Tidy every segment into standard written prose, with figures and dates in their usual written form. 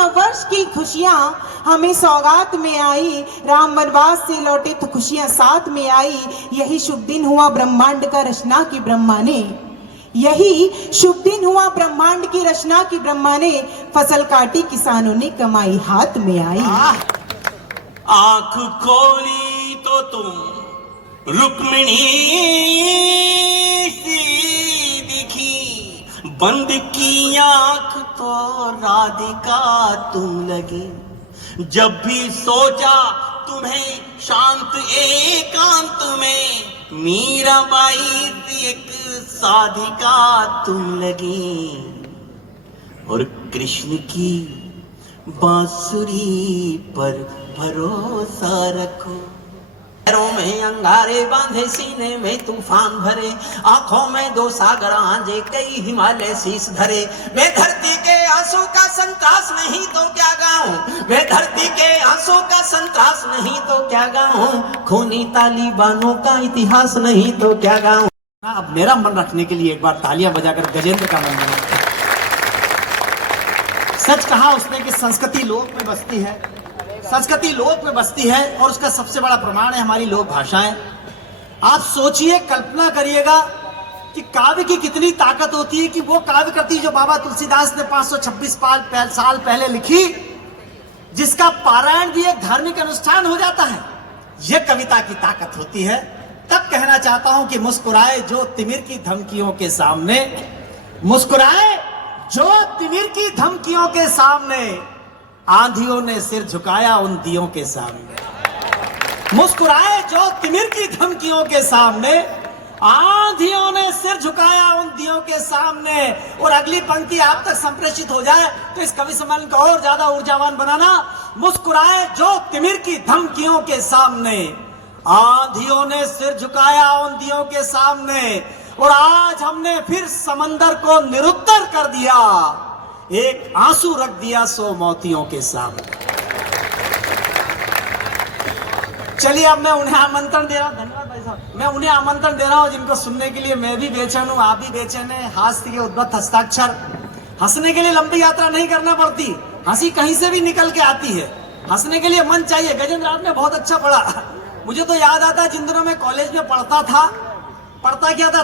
नववर्ष की खुशियां हमें सौगात में आई, राम वनवास से लौटे तो खुशियां साथ में आई। यही शुभ दिन हुआ ब्रह्मांड का रचना की ब्रह्मा ने, यही शुभ दिन हुआ ब्रह्मांड की रचना की ब्रह्मा ने, फसल काटी किसानों ने कमाई हाथ में आई। आंख खोली तो तुम रुक्मिणी सी दिखी, बंद की आंख तो राधिका तुम लगी। जब भी सोचा तुम्हें शांत एकांत में, मीराबाई सी एक साधिका तुम लगी। और कृष्ण की बांसुरी पर भरोसा रखो। पैरों में अंगारे बांधे, सीने में तूफान भरे, आंखों में दो सागर आंजे, कई हिमालय शीश धरे। मैं धरती के आंसू का संतरास नहीं तो क्या गाऊं, मैं धरती के आंसू का संतरास नहीं तो क्या गाऊं, खूनी तालिबानों का इतिहास नहीं तो क्या गाऊं। अब मेरा मन रखने के लिए एक बार तालियां बजाकर गजेंद्र का मन बना। सच कहा उसने कि संस्कृति लोक में बसती है, संस्कृति लोक में बसती है, और उसका सबसे बड़ा प्रमाण है हमारी लोक भाषाएं। आप सोचिए, कल्पना करिएगा कि काव्य की कितनी ताकत होती है कि वो काव्य कृति जो बाबा तुलसीदास ने 526 साल पहले लिखी, जिसका पारायण भी एक धार्मिक अनुष्ठान हो जाता है, यह कविता की ताकत होती है। तब कहना चाहता हूं कि मुस्कुराए जो तिमिर की धमकियों के सामने, मुस्कुराए जो तिमिर की धमकियों के सामने, आंधियों ने सिर झुकाया उन दियों के सामने। मुस्कुराए जो तिमिर की धमकियों के सामने, आंधियों ने सिर झुकाया उन दियों के सामने। और अगली पंक्ति आप तक संप्रेषित हो जाए तो इस कवि सम्मेलन को और ज्यादा ऊर्जावान बनाना। मुस्कुराए जो तिमिर की धमकियों के सामने, आंधियों ने सिर झुकाया उन दियों के सामने। और आज हमने फिर समंदर को निरुत्तर कर दिया, एक आंसू रख दिया 100 मोतियों के सामने। चलिए अब मैं उन्हें आमंत्रण दे रहा हूं, धन्यवाद भाई साहब, मैं उन्हें आमंत्रण दे रहा हूं जिनको सुनने के लिए मैं भी बेचैन हूं, आप भी बेचैन हैं। हास्य के उद्भट हस्ताक्षर, हंसने के लिए लंबी यात्रा नहीं करना पड़ती, हंसी कहीं से भी निकल के आती है। हंसने के लिए मन चाहिए। गजेंद्र आपने बहुत अच्छा पढ़ा। मुझे तो याद आता है जिन दिनों में कॉलेज में पढ़ता था, पढ़ता क्या था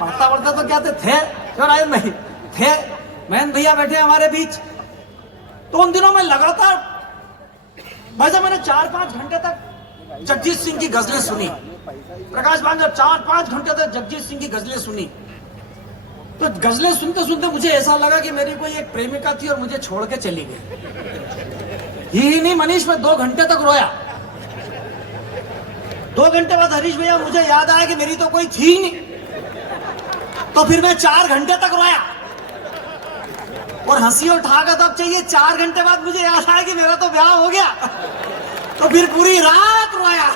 पढ़ता तो क्या थे, क्यों राय नहीं थे। महेंद्र भैया बैठे हमारे बीच, तो उन दिनों में लगातार भाई साहब मैंने 4-5 घंटे तक जगजीत सिंह की गजलें सुनी। प्रकाश बांजर 4-5 घंटे तक जगजीत सिंह की गजलें सुनी। तो गजलें सुनते सुनते मुझे ऐसा लगा कि मेरी कोई एक प्रेमिका थी और मुझे छोड़ के चली गई। ही नहीं मनीष, मैं 2 घंटे तक रोया। 2 घंटे बाद हरीश भैया मुझे याद आया कि मेरी तो कोई थी नहीं, तो फिर मैं 4 घंटे तक रोया। और हंसी और ठहाका तब चाहिए, 4 घंटे बाद मुझे याद आया कि मेरा तो ब्याह हो गया, तो फिर पूरी रात रोया।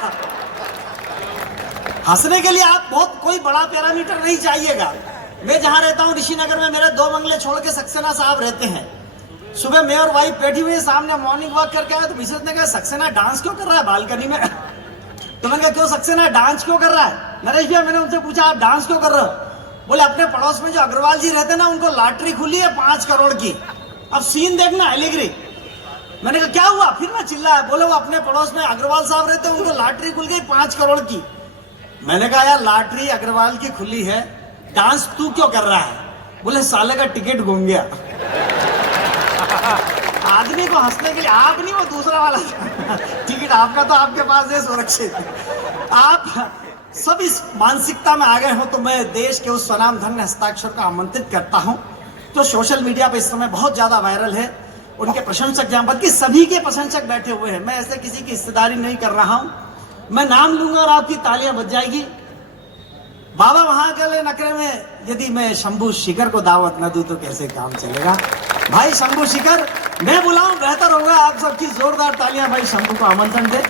हंसने के लिए आप बहुत कोई बड़ा पैरामीटर नहीं चाहिएगा। मैं जहां रहता हूं ऋषिनगर में, मेरे 2 बंगले छोड़ के सक्सेना साहब रहते हैं। सुबह मैं और वाइफ बैठी हुई सामने मॉर्निंग वॉक करके आए, तो मिसेस ने कहा सक्सेना डांस क्यों कर रहा है बालकनी में। तो मैंने कहा क्यों सक्सेना डांस क्यों कर रहा है। नरेश भैया मैंने उनसे पूछा आप डांस क्यों कर रहे हो। बोले अपने पड़ोस में जो अग्रवाल जी रहते ना, उनको लॉटरी खुली है 5 करोड़ की, अब सीन देखना एलिग्री। मैंने कहा क्या हुआ, फिर मैं चिल्लाया। बोले वो अपने पड़ोस में अग्रवाल साहब रहते हैं, उनको लॉटरी खुल गई 5 करोड़ की। मैंने कहा यार लॉटरी अग्रवाल की खुली है, डांस तू क्यों कर रहा है। बोले साले का टिकट घूम गया। आदमी को हंसने के लिए, आप नहीं वो दूसरा वाला टिकट आपका तो आपके पास है सुरक्षित। आप सब इस मानसिकता में आ गए हो, तो मैं देश के उस स्वनाम धन्य हस्ताक्षर को आमंत्रित करता हूं जो सोशल मीडिया पे इस समय बहुत ज्यादा वायरल है। उनके प्रशंसक, जहां बल्कि सभी के प्रशंसक बैठे हुए हैं, मैं ऐसे किसी की हिस्सेदारी नहीं कर रहा हूं। मैं नाम लूंगा और आपकी तालियां बज जाएगी। बाबा वहां के नकरे में यदि मैं शंभू शिखर को दावत न दूं तो कैसे काम चलेगा। भाई शंभू शिखर मैं बुलाऊं बेहतर होगा। आप सबकी जोरदार तालियां भाई शंभू को आमंत्रण दे।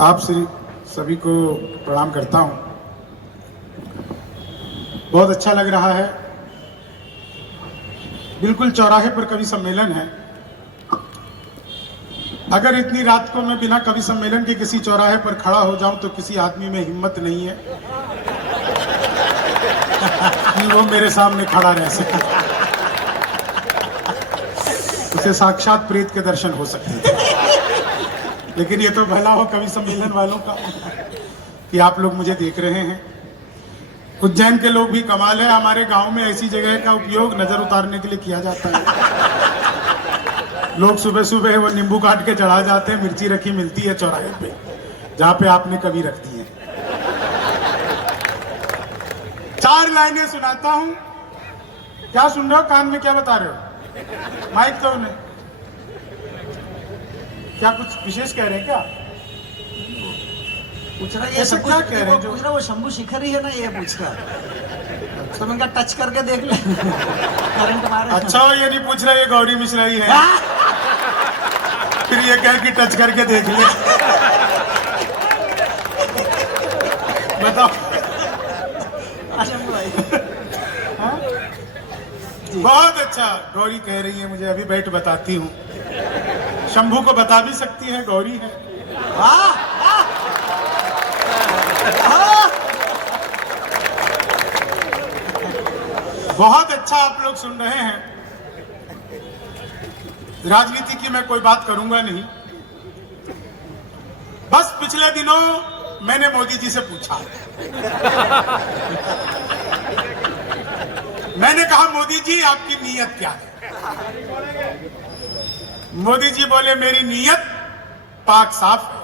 आप सभी को प्रणाम करता हूं। बहुत अच्छा लग रहा है। बिल्कुल चौराहे पर कवि सम्मेलन है अगर इतनी रात को मैं बिना कवि सम्मेलन के किसी चौराहे पर खड़ा हो जाऊं तो किसी आदमी में हिम्मत नहीं है कि वो मेरे सामने खड़ा रह सके। उसे साक्षात प्रेत के दर्शन हो सकते थे। लेकिन ये तो भला हो कवि सम्मेलन वालों का कि आप लोग मुझे देख रहे हैं। उज्जैन के लोग भी कमाल है, हमारे गांव में ऐसी जगह का उपयोग नजर उतारने के लिए किया जाता है। लोग सुबह सुबह वो नींबू काट के चढ़ा जाते हैं, मिर्ची रखी मिलती है चौराहे पे जहां पे आपने कभी रख दी है। 4 लाइनें सुनाता हूं, क्या सुन रहे हो? कान में क्या बता रहे हो? माइक तो उन्हें क्या कुछ विशेष कह रहे हैं क्या? पूछ रहा ऐसा क्या कह रहे हैं जो? पूछ रहा वो शंभू शिखर ही है ना, ये पूछ रहा तो मैं टच करके देख ले करंट मारे। अच्छा ये नहीं पूछ रहा ये गौरी मिश्रा ही है, फिर ये कह कि टच करके देख ले। बताओ। शंभू भाई हाँ? बहुत अच्छा, गौरी कह रही है मुझे, अभी बैठ बताती हूँ। शंभू को बता भी सकती है, गौरी है। बहुत अच्छा आप लोग सुन रहे हैं। राजनीति की मैं कोई बात करूंगा नहीं। बस पिछले दिनों मैंने मोदी जी से पूछा, मैंने कहा मोदी जी आपकी नीयत क्या है? मोदी जी बोले मेरी नीयत पाक साफ है।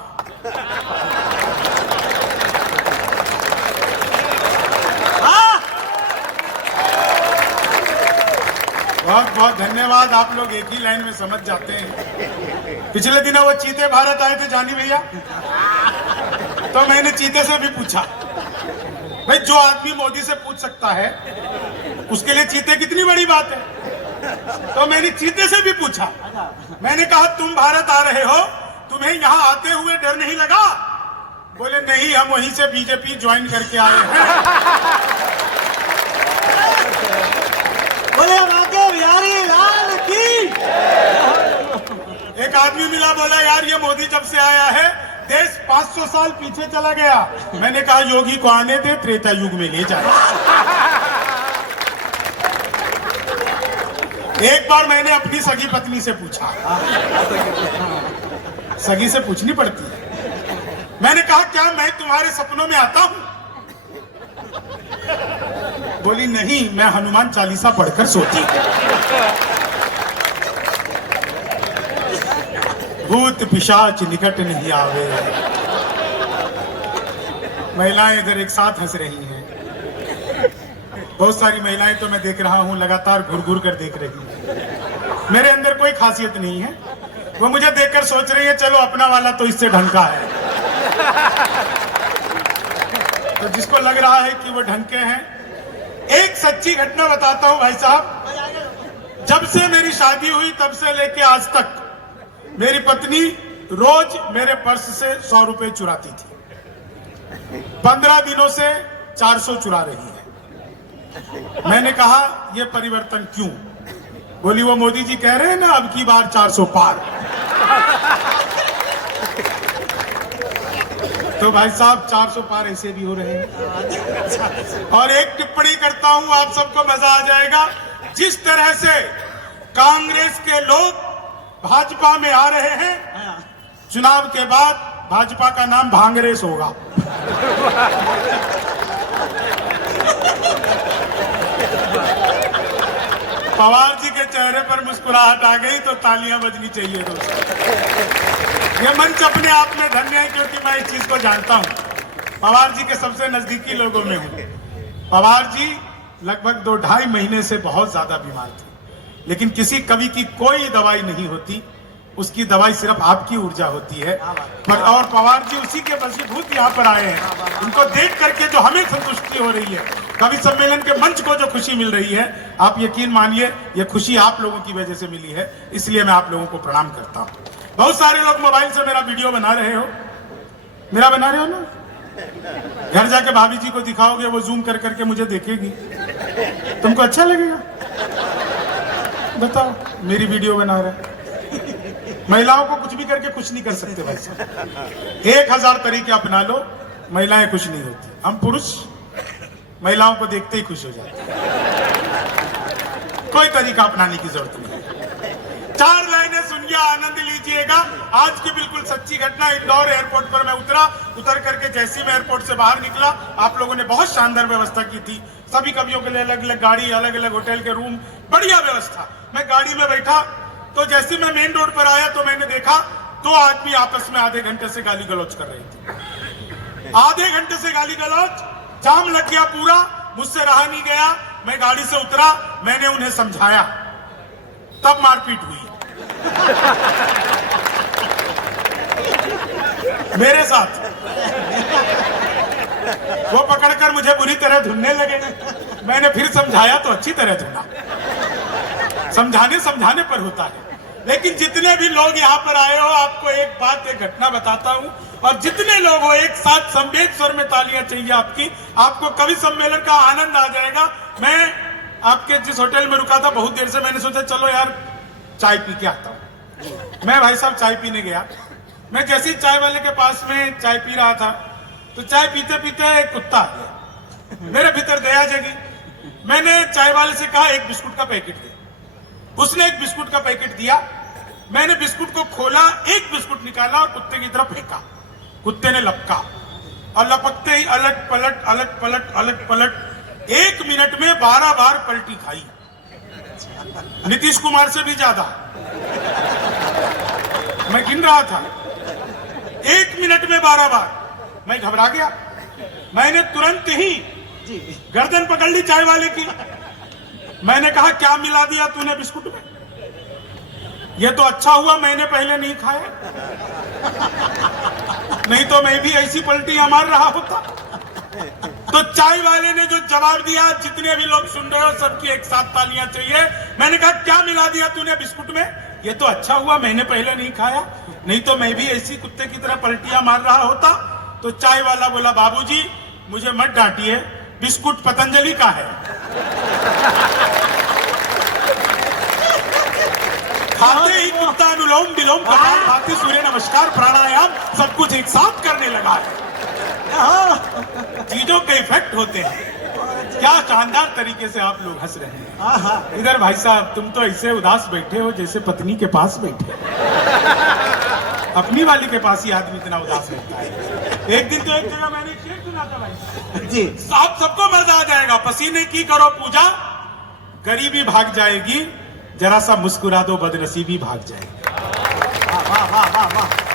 बहुत बहुत धन्यवाद, आप लोग एक ही लाइन में समझ जाते हैं। पिछले दिनों वो चीते भारत आए थे जानी भैया, तो मैंने चीते से भी पूछा, भाई जो आदमी मोदी से पूछ सकता है उसके लिए चीते कितनी बड़ी बात है। तो मैंने चीते से भी पूछा, मैंने कहा तुम भारत आ रहे हो, तुम्हें यहाँ आते हुए डर नहीं लगा? बोले नहीं, हम वहीं से बीजेपी ज्वाइन करके आए हैं। बोले राघव बिहारी लाल की। एक आदमी मिला, बोला यार ये मोदी जब से आया है देश 500 साल पीछे चला गया। मैंने कहा योगी को आने दे, त्रेता युग में ले जाए। एक बार मैंने अपनी सगी पत्नी से पूछा, सगी से पूछनी पड़ती है, मैंने कहा क्या मैं तुम्हारे सपनों में आता हूं? बोली नहीं, मैं हनुमान चालीसा पढ़कर सोती हूं। भूत पिशाच निकट नहीं आवे। महिलाएं इधर एक साथ हंस रही हैं। बहुत सारी महिलाएं तो मैं देख रहा हूं लगातार घूर घूर कर देख रही हैं। मेरे अंदर कोई खासियत नहीं है, वो मुझे देखकर सोच रही है चलो अपना वाला तो इससे ढंग का है। तो जिसको लग रहा है कि वो ढंग के हैं, एक सच्ची घटना बताता हूं भाई साहब। जब से मेरी शादी हुई तब से लेके आज तक मेरी पत्नी रोज मेरे पर्स से 100 रुपए चुराती थी। 15 दिनों से 400 चुरा रही है। मैंने कहा ये परिवर्तन क्यों? बोली वो मोदी जी कह रहे हैं ना अब की बार 400 पार। तो भाई साहब 400 पार ऐसे भी हो रहे हैं। और एक टिप्पणी करता हूं, आप सबको मजा आ जाएगा। जिस तरह से कांग्रेस के लोग भाजपा में आ रहे हैं, चुनाव के बाद भाजपा का नाम भांगरेस होगा। पवार जी के चेहरे पर मुस्कुराहट आ गई तो तालियां बजनी चाहिए दोस्तों। ये मंच अपने आप में धन्य है क्योंकि मैं इस चीज को जानता हूं। पवार जी के सबसे नजदीकी लोगों में हूं। पवार जी लगभग 2-2.5 महीने से बहुत ज्यादा बीमार थे, लेकिन किसी कवि की कोई दवाई नहीं होती, उसकी दवाई सिर्फ आपकी ऊर्जा होती है। और पवार जी उसी के वशीभूत यहाँ पर आए हैं। उनको देख करके जो हमें संतुष्टि हो रही है, कवि सम्मेलन के मंच को जो खुशी मिल रही है, आप यकीन मानिए ये खुशी आप लोगों की वजह से मिली है। इसलिए मैं आप लोगों को प्रणाम करता हूँ। बहुत सारे लोग मोबाइल से मेरा वीडियो बना रहे हो, मेरा बना रहे हो ना, घर जाके भाभी जी को दिखाओगे, वो जूम कर करके मुझे देखेगी, तुमको अच्छा लगेगा? बताओ, मेरी वीडियो बना रहा है। महिलाओं को कुछ भी करके खुश नहीं कर सकते भाई साहब। 1000 तरीके अपना लो, महिलाएं खुश नहीं होती। हम पुरुष महिलाओं को देखते ही खुश हो जाते हैं। कोई तरीका अपनाने की जरूरत नहीं। 4 लाइनें सुनिए, आनंद लीजिएगा। आज की बिल्कुल सच्ची घटना। इंदौर एयरपोर्ट पर मैं उतर करके जैसे ही मैं एयरपोर्ट से बाहर निकला, आप लोगों ने बहुत शानदार व्यवस्था की थी। सभी कवियों के लिए अलग अलग गाड़ी, अलग अलग होटल के रूम, बढ़िया व्यवस्था। मैं गाड़ी में बैठा तो जैसे मैं मेन रोड पर आया तो मैंने देखा 2 आदमी आपस में आधे घंटे से गाली गलौज कर रहे थे। आधे घंटे से गाली गलौज, जाम लग गया पूरा, मुझसे रहा नहीं गया। मैं गाड़ी से उतरा, मैंने उन्हें समझाया, तब मारपीट हुई मेरे साथ। वो पकड़कर मुझे बुरी तरह धुनने लगे। मैंने फिर समझाया तो अच्छी तरह धुना। समझाने पर होता है। लेकिन जितने भी लोग यहाँ पर आए हो, आपको एक बात, एक घटना बताता हूँ, और जितने लोग हो एक साथ संवेद स्वर में तालियां चाहिए आपकी। आपको कवि सम्मेलन का आनंद आ जाएगा। मैं आपके जिस होटल में रुका था, बहुत देर से मैंने सोचा चलो यार चाय पी के आता हूँ। मैं भाई साहब चाय पीने गया। मैं जैसे ही चाय वाले के पास में चाय पी रहा था तो चाय पीते पीते एक कुत्ता आ गया। मेरे भीतर दया जगी। मैंने चाय वाले से कहा एक बिस्कुट का पैकेट दे। उसने एक बिस्कुट का पैकेट दिया। मैंने बिस्कुट को खोला, एक बिस्कुट निकाला और कुत्ते की तरफ फेंका। कुत्ते ने लपका और लपकते ही अलट पलट 1 मिनट में 12 बार पलटी खाई। नीतीश कुमार से भी ज्यादा मैं गिन रहा था। 1 मिनट में 12 बार। मैं घबरा गया। मैंने तुरंत ही गर्दन पकड़ ली चाय वाले की। मैंने कहा क्या मिला दिया तूने बिस्कुट में? ये तो अच्छा हुआ मैंने पहले नहीं खाया, नहीं तो मैं भी ऐसी पलटियां मार रहा होता। तो चाय वाले ने जो जवाब दिया, जितने भी लोग सुन रहे हो सबकी एक साथ तालियां चाहिए। मैंने कहा क्या मिला दिया तूने बिस्कुट में? ये तो अच्छा हुआ मैंने पहले नहीं खाया, नहीं तो मैं भी ऐसी कुत्ते की तरह पलटियां मार रहा होता। तो चाय वाला बोला बाबूजी मुझे मत डांटिए, बिस्कुट पतंजलि का है। खाते ही कुत्ता अनुलोम विलोम कपालभाति सूर्य नमस्कार प्राणायाम सब कुछ एक साथ करने लगा है। चीजों के इफेक्ट होते हैं। क्या शानदार तरीके से आप लोग हंस रहे हैं। इधर भाई साहब तुम तो ऐसे उदास बैठे हो जैसे पत्नी के पास बैठे। अपनी वाली के पास ही आदमी इतना उदास रहता है। एक दिन तो एक जगह मैंने शेर सुना था भाई जी, आप सबको मजा आ जाएगा। पसीने की करो पूजा, गरीबी भाग जाएगी, जरा सा मुस्कुरा दो बदनसीबी भाग जाएगी।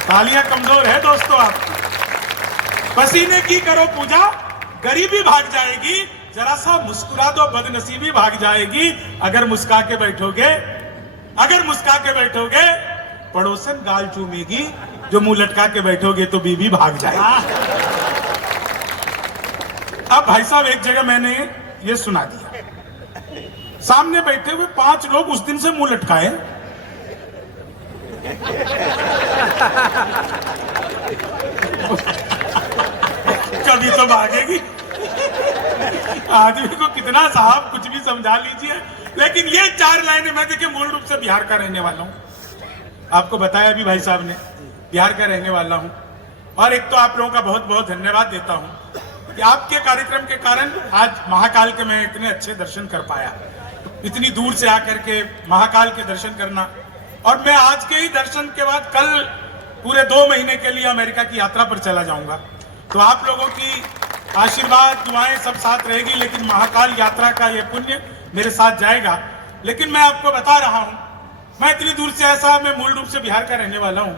तालियां कमजोर है दोस्तों आप। पसीने की करो पूजा, गरीबी भाग जाएगी, जरा सा मुस्कुरा दो बदनसीबी भाग जाएगी। अगर मुस्का के बैठोगे पड़ोसन गाल चूमेगी, जो मुंह लटका के बैठोगे तो बीबी भाग जाएगी। अब भाई साहब एक जगह मैंने ये सुना दिया। सामने बैठे हुए 5 लोग उस दिन से मुंह लटकाए। कभी तो भागेगी। आदमी को कितना साहब कुछ भी समझा लीजिए। लेकिन ये 4 लाइनें, मैं देखिए मूल रूप से बिहार का रहने वाला हूं, आपको बताया भी भाई साहब ने, बिहार का रहने वाला हूं। और एक तो आप लोगों का बहुत बहुत धन्यवाद देता हूं कि आपके कार्यक्रम के कारण आज महाकाल के मैं इतने अच्छे दर्शन कर पाया। इतनी दूर से आकर के महाकाल के दर्शन करना, और मैं आज के ही दर्शन के बाद कल पूरे 2 महीने के लिए अमेरिका की यात्रा पर चला जाऊंगा। तो आप लोगों की आशीर्वाद दुआएं सब साथ रहेगी, लेकिन महाकाल यात्रा का ये पुण्य मेरे साथ जाएगा। लेकिन मैं आपको बता रहा हूं, मैं इतनी दूर से ऐसा, मैं मूल रूप से बिहार का रहने वाला हूं।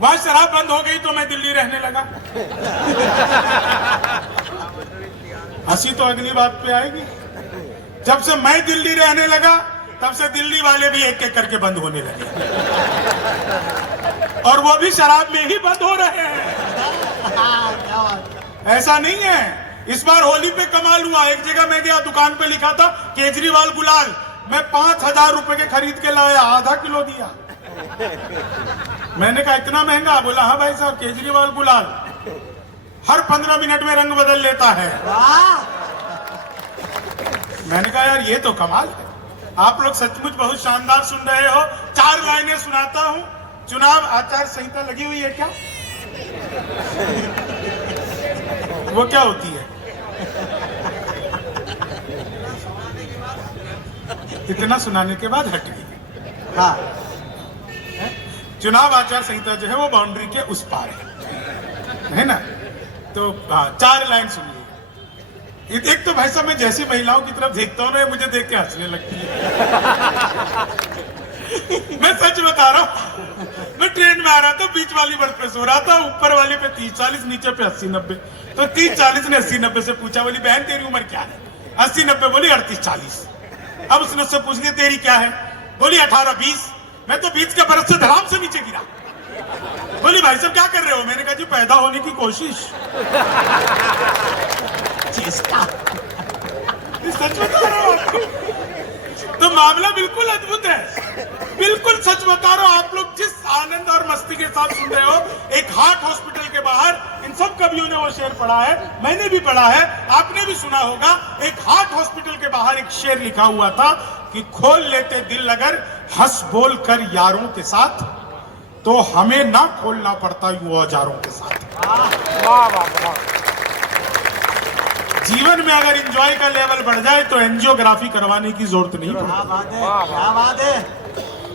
वहां शराब बंद हो गई तो मैं दिल्ली रहने लगा। हंसी तो अगली बात पे आएगी। जब से मैं दिल्ली रहने लगा तब से दिल्ली वाले भी एक एक करके बंद होने लगे, और वो भी शराब में ही बंद हो रहे हैं। ऐसा नहीं है। इस बार होली पे कमाल हुआ। एक जगह मैं गया, दुकान पे लिखा था केजरीवाल गुलाल। मैं 5000 रुपए के खरीद के लाया, आधा किलो दिया। मैंने कहा इतना महंगा? बोला हाँ भाई साहब, केजरीवाल गुलाल हर 15 मिनट में रंग बदल लेता है। मैंने कहा यार ये तो कमाल है। आप लोग सचमुच बहुत शानदार सुन रहे हो। 4 लाइनें सुनाता हूं, चुनाव आचार संहिता लगी हुई है क्या? वो क्या होती है? इतना सुनाने के बाद हट गई। हाँ, चुनाव आचार संहिता जो है वो बाउंड्री के उस पार है ना? तो हाँ, 4 लाइन सुनिए। एक तो भाई साहब मैं जैसी महिलाओं की तरफ देखता हूँ ना, मुझे देख के हंसने लगती है। मैं सच बता रहा हूँ, मैं ट्रेन में आ रहा था, बीच वाली बर्थ पे सो रहा था, ऊपर वाली पे 30-40, नीचे पे 80-90। तो 30-40 ने 80-90 से पूछा, बोली बहन तेरी उम्र क्या है? 80-90 बोली 38-40। अब उसने उससे पूछ लिया तेरी क्या है? बोली 18-20। मैं तो 20 के बरस से धड़ाम से नीचे गिरा। बोली भाई साहब क्या कर रहे हो? मैंने कहा जी पैदा होने की कोशिश। चेष्टा। सच बता रहा हूँ आपको। तो मामला बिल्कुल अद्भुत है, बिल्कुल सच बता रहा हूँ। आप लोग जिस आनंद और मस्ती के साथ सुन रहे हो, एक हार्ट हॉस्पिटल के बाहर इन सब कवियों ने वो शेर पढ़ा है, मैंने भी पढ़ा है, आपने भी सुना होगा। एक हार्ट हॉस्पिटल के बाहर एक शेर लिखा हुआ था कि खोल लेते दिल अगर हंस बोल कर यारों के साथ, तो हमें ना खोलना पड़ता यूं औजारों के साथ। वाह वाह वाह। जीवन में अगर एंजॉय का लेवल बढ़ जाए तो एंजियोग्राफी करवाने की जरूरत नहीं पड़ती। क्या बात है, क्या बात है,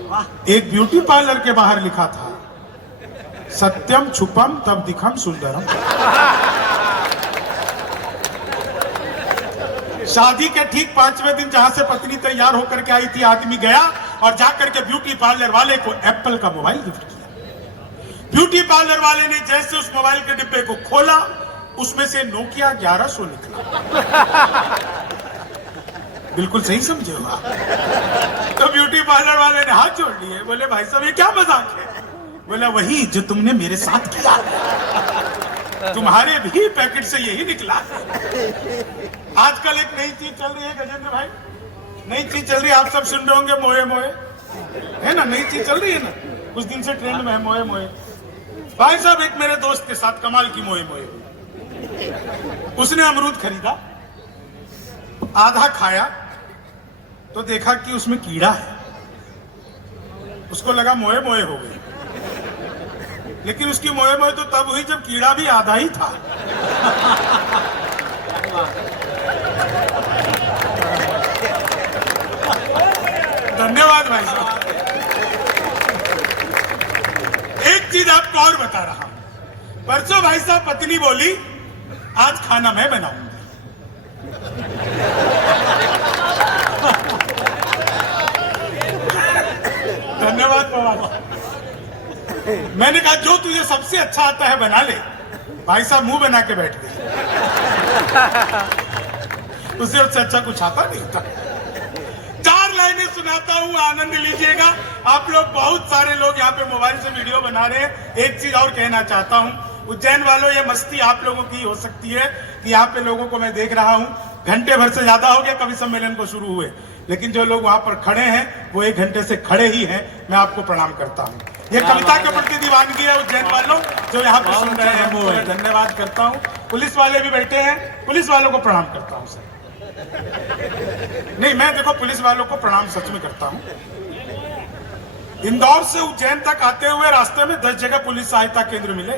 वाह। एक ब्यूटी पार्लर के बाहर लिखा था, सत्यम छुपम तब दिखम सुंदरम। शादी के ठीक 5वें दिन जहां से पत्नी तैयार होकर के आई थी, आदमी गया और जाकर के ब्यूटी पार्लर वाले को एप्पल का मोबाइल गिफ्ट किया। ब्यूटी पार्लर वाले ने जैसे उस मोबाइल के डिब्बे को खोला, उसमें से नोकिया 1100 निकला। बिल्कुल सही समझे हो आप। तो ब्यूटी पार्लर वाले ने हाथ जोड़ लिए, बोले भाई साहब ये क्या मजाक है? बोला वही जो तुमने मेरे साथ किया, तुम्हारे भी पैकेट से यही निकला। आजकल एक नई चीज चल रही है गजेंद्र भाई, नई चीज चल रही है, आप सब सुन रहे होंगे, मोए मोए, है ना? नई चीज चल रही है ना, कुछ दिन से ट्रेंड में है मोए मोए। भाई साहब एक मेरे दोस्त के साथ कमाल की मोए मोए। उसने अमरूद खरीदा, आधा खाया तो देखा कि उसमें कीड़ा है। उसको लगा मोए मोए हो गई, लेकिन उसकी मोए मोए तो तब हुई जब कीड़ा भी आधा ही था। धन्यवाद भाई साहब। एक चीज आपको और बता रहा हूं, परसों भाई साहब पत्नी बोली आज खाना मैं बनाऊंगी। धन्यवाद बाबा। मैंने कहा जो तुझे सबसे अच्छा आता है बना ले। भाई साहब मुंह बना के बैठ गए। उसे उससे अच्छा कुछ आता नहीं था। 4 लाइनें सुनाता हूं, आनंद लीजिएगा। आप लोग बहुत सारे लोग यहाँ पे मोबाइल से वीडियो बना रहे हैं। एक चीज और कहना चाहता हूं, उज्जैन वालों, ये मस्ती आप लोगों की हो सकती है कि यहाँ पे लोगों को मैं देख रहा हूँ, घंटे भर से ज्यादा हो गया कवि सम्मेलन को शुरू हुए, लेकिन जो लोग वहां पर खड़े हैं वो 1 घंटे से खड़े ही हैं। मैं आपको प्रणाम करता हूँ। ये कविता के प्रति दीवानगी है उज्जैन वालों जो यहाँ पे सुन रहे हैं, मैं धन्यवाद करता हूँ। पुलिस वाले भी बैठे हैं, पुलिस वालों को प्रणाम करता हूँ सर। नहीं, मैं देखो पुलिस वालों को प्रणाम सच में करता हूँ। इंदौर से उज्जैन तक आते हुए रास्ते में 10 जगह पुलिस सहायता केंद्र मिले।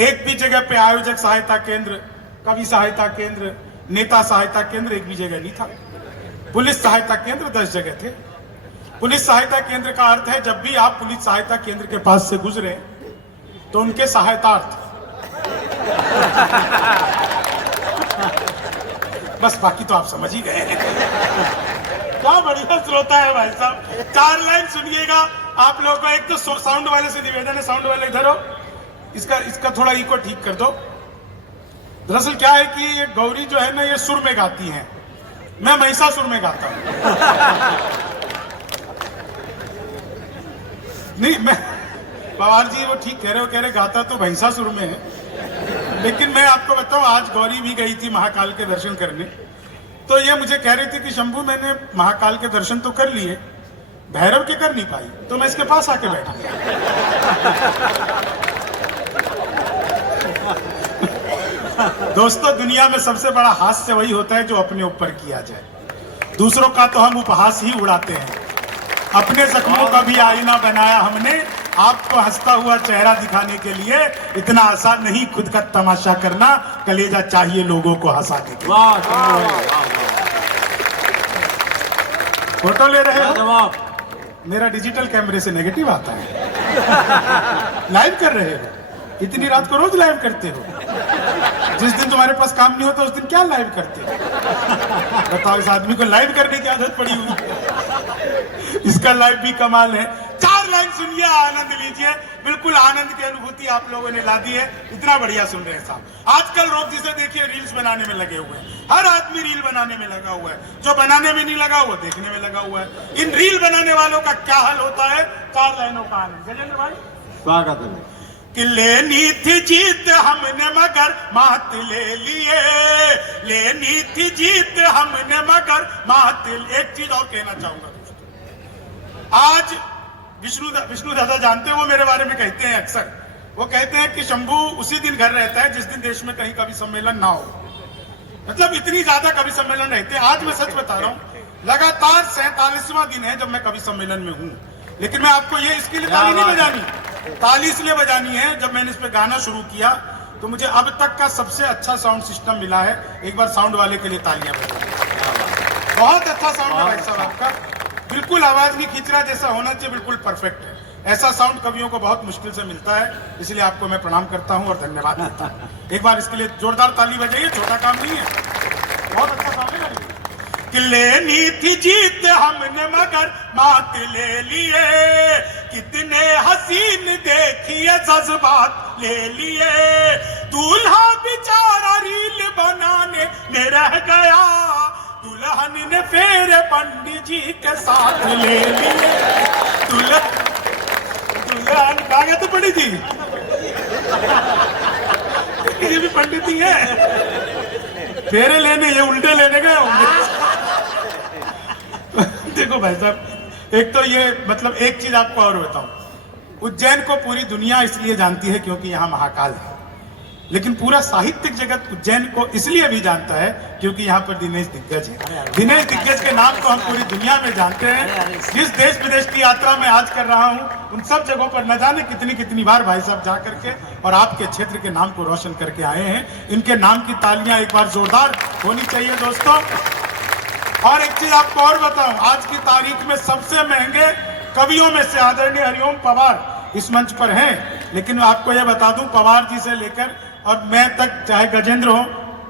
एक भी जगह पे आयोजक सहायता केंद्र, कवि सहायता केंद्र, नेता सहायता केंद्र एक भी जगह नहीं था। पुलिस सहायता केंद्र 10 जगह थे। पुलिस सहायता केंद्र का अर्थ है जब भी आप पुलिस सहायता केंद्र के पास से गुजरे तो उनके सहायतार्थ। बस बाकी तो आप समझ ही गए। क्या बढ़िया श्रोता है भाई साहब। 4 लाइन सुनिएगा आप लोगों को। एक तो साउंड वाले से निवेदन है, साउंड वाले इधर हो, इसका थोड़ा इको ठीक कर दो। दरअसल क्या है कि ये गौरी जो है ना, ये सुर में गाती हैं, मैं महिषासुर में गाता हूं। नहीं, मैं पवार जी वो ठीक कह रहे हो, गाता तो महिषासुर में है, लेकिन मैं आपको बताऊं, आज गौरी भी गई थी महाकाल के दर्शन करने, तो ये मुझे कह रही थी कि शंभू मैंने महाकाल के दर्शन तो कर लिए, भैरव के कर नहीं पाई, तो मैं इसके पास आके बैठ गया। दोस्तों, दुनिया में सबसे बड़ा हास्य वही होता है जो अपने ऊपर किया जाए। दूसरों का तो हम उपहास ही उड़ाते हैं, अपने जख्मों का भी आईना बनाया हमने, आपको हंसता हुआ चेहरा दिखाने के लिए। इतना आसान नहीं खुद का तमाशा करना, कलेजा चाहिए लोगों को हंसा के। फोटो ले रहे हो? मेरा डिजिटल कैमरे से नेगेटिव आता है। लाइव कर रहे हो? इतनी रात को रोज लाइव करते हो? जिस दिन तुम्हारे पास काम नहीं होता उस दिन क्या लाइव करते हो? बताओ, इस आदमी को लाइव करने की आदत पड़ी हुई है। इसका लाइव भी कमाल है। 4 लाइन सुनिए, आनंद लीजिए। बिल्कुल आनंद की अनुभूति आप लोगों ने ला दी है। इतना बढ़िया सुन रहे हैं साहब। आजकल लोग जिसे देखिए रील्स बनाने में लगे हुए हैं। हर आदमी रील बनाने में लगा हुआ है। जो बनाने में नहीं लगा वो देखने में लगा हुआ है। इन रील बनाने वालों का क्या हाल होता है? 4 लाइनों का आनंद। गजेंद्र भाई, स्वागत है। कि लेनी थी जीत हमने मगर मात ले लिए, लेनी थी जीत हमने मगर मात। एक चीज और कहना चाहूंगा दोस्तों, आज विष्णु दादा जानते हैं, वो मेरे बारे में कहते हैं अक्सर। वो कहते हैं कि शंभू उसी दिन घर रहता है जिस दिन देश में कहीं कवि सम्मेलन ना हो। मतलब इतनी ज्यादा कवि सम्मेलन रहते हैं। आज मैं सच बता रहा हूँ, लगातार 47वां दिन है जब मैं कवि सम्मेलन में हूँ। लेकिन मैं आपको ये इसके लिए ताली नहीं बजानी, ताली इसलिए बजानी है, जब मैंने इस पे गाना शुरू किया तो मुझे अब तक का सबसे अच्छा साउंड सिस्टम मिला है। एक बार साउंड वाले के लिए तालियां बजाएं। बहुत अच्छा साउंड है भाई साहब आपका। बिल्कुल आवाज नहीं खींच रहा, जैसा होना चाहिए बिल्कुल परफेक्ट है। ऐसा साउंड कवियों को बहुत मुश्किल से मिलता है, इसलिए आपको मैं प्रणाम करता हूं और धन्यवाद देता हूं। एक बार इसके लिए जोरदार ताली बजाइए, छोटा काम नहीं है, बहुत अच्छा साउंड है। कि लेनी थी जीत हमने मगर मात ले लिए, कितने हसीन देखिए जज्बात ले लिए। दूल्हा बेचारा रील बनाने में रह गया, दुल्हन ने फेरे पंडित जी के साथ ले लिए। दुल्हन कहा गया तो पंडित जी, ये भी पंडित ही है। फेरे लेने, ये उल्टे लेने गए होंगे। देखो भाई साहब, एक तो ये मतलब एक चीज आपको और बताऊं, उज्जैन को पूरी दुनिया इसलिए जानती है क्योंकि यहाँ महाकाल है। लेकिन पूरा साहित्यिक जगत उज्जैन को इसलिए भी जानता है क्योंकि यहाँ पर दिनेश दिग्गज है। दिनेश दिग्गज के नाम को हम पूरी दुनिया में जानते हैं। जिस देश विदेश की यात्रा में आज कर रहा हूँ, उन सब जगहों पर न जाने कितनी कितनी बार भाई साहब जा करके और आपके क्षेत्र के नाम को रोशन करके आए हैं। इनके नाम की तालियां एक बार जोरदार होनी चाहिए दोस्तों। और एक चीज आपको और बताऊं, आज की तारीख में सबसे महंगे कवियों में से आदरणीय हरिओम पवार इस मंच पर हैं। लेकिन आपको यह बता दूं, पवार जी से लेकर और मैं तक, चाहे गजेंद्र हो,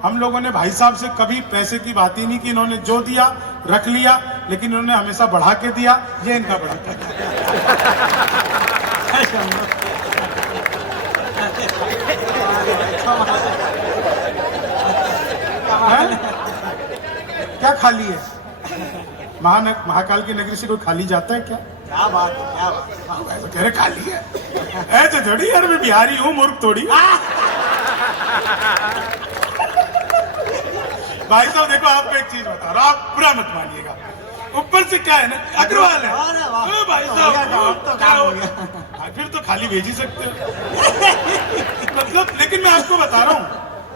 हम लोगों ने भाई साहब से कभी पैसे की बात ही नहीं की। इन्होंने जो दिया रख लिया, लेकिन इन्होंने हमेशा बढ़ा के दिया। ये इनका बड़ा क्या खाली है? महाकाल की नगरी से कोई खाली जाता है क्या? क्या बात है, क्या बात है। कह रहे खाली है, ऐसे थोड़ी यार, मैं बिहारी हूँ, मूर्ख थोड़ी। भाई साहब देखो, आपको एक चीज बता रहा हूं, आप बुरा मत मानिएगा। ऊपर से क्या है ना, अग्रवाल है। ओ भाई साहब तो क्या हो गया? फिर तो खाली भेज ही सकते हो। मतलब, लेकिन मैं आपको बता रहा हूँ,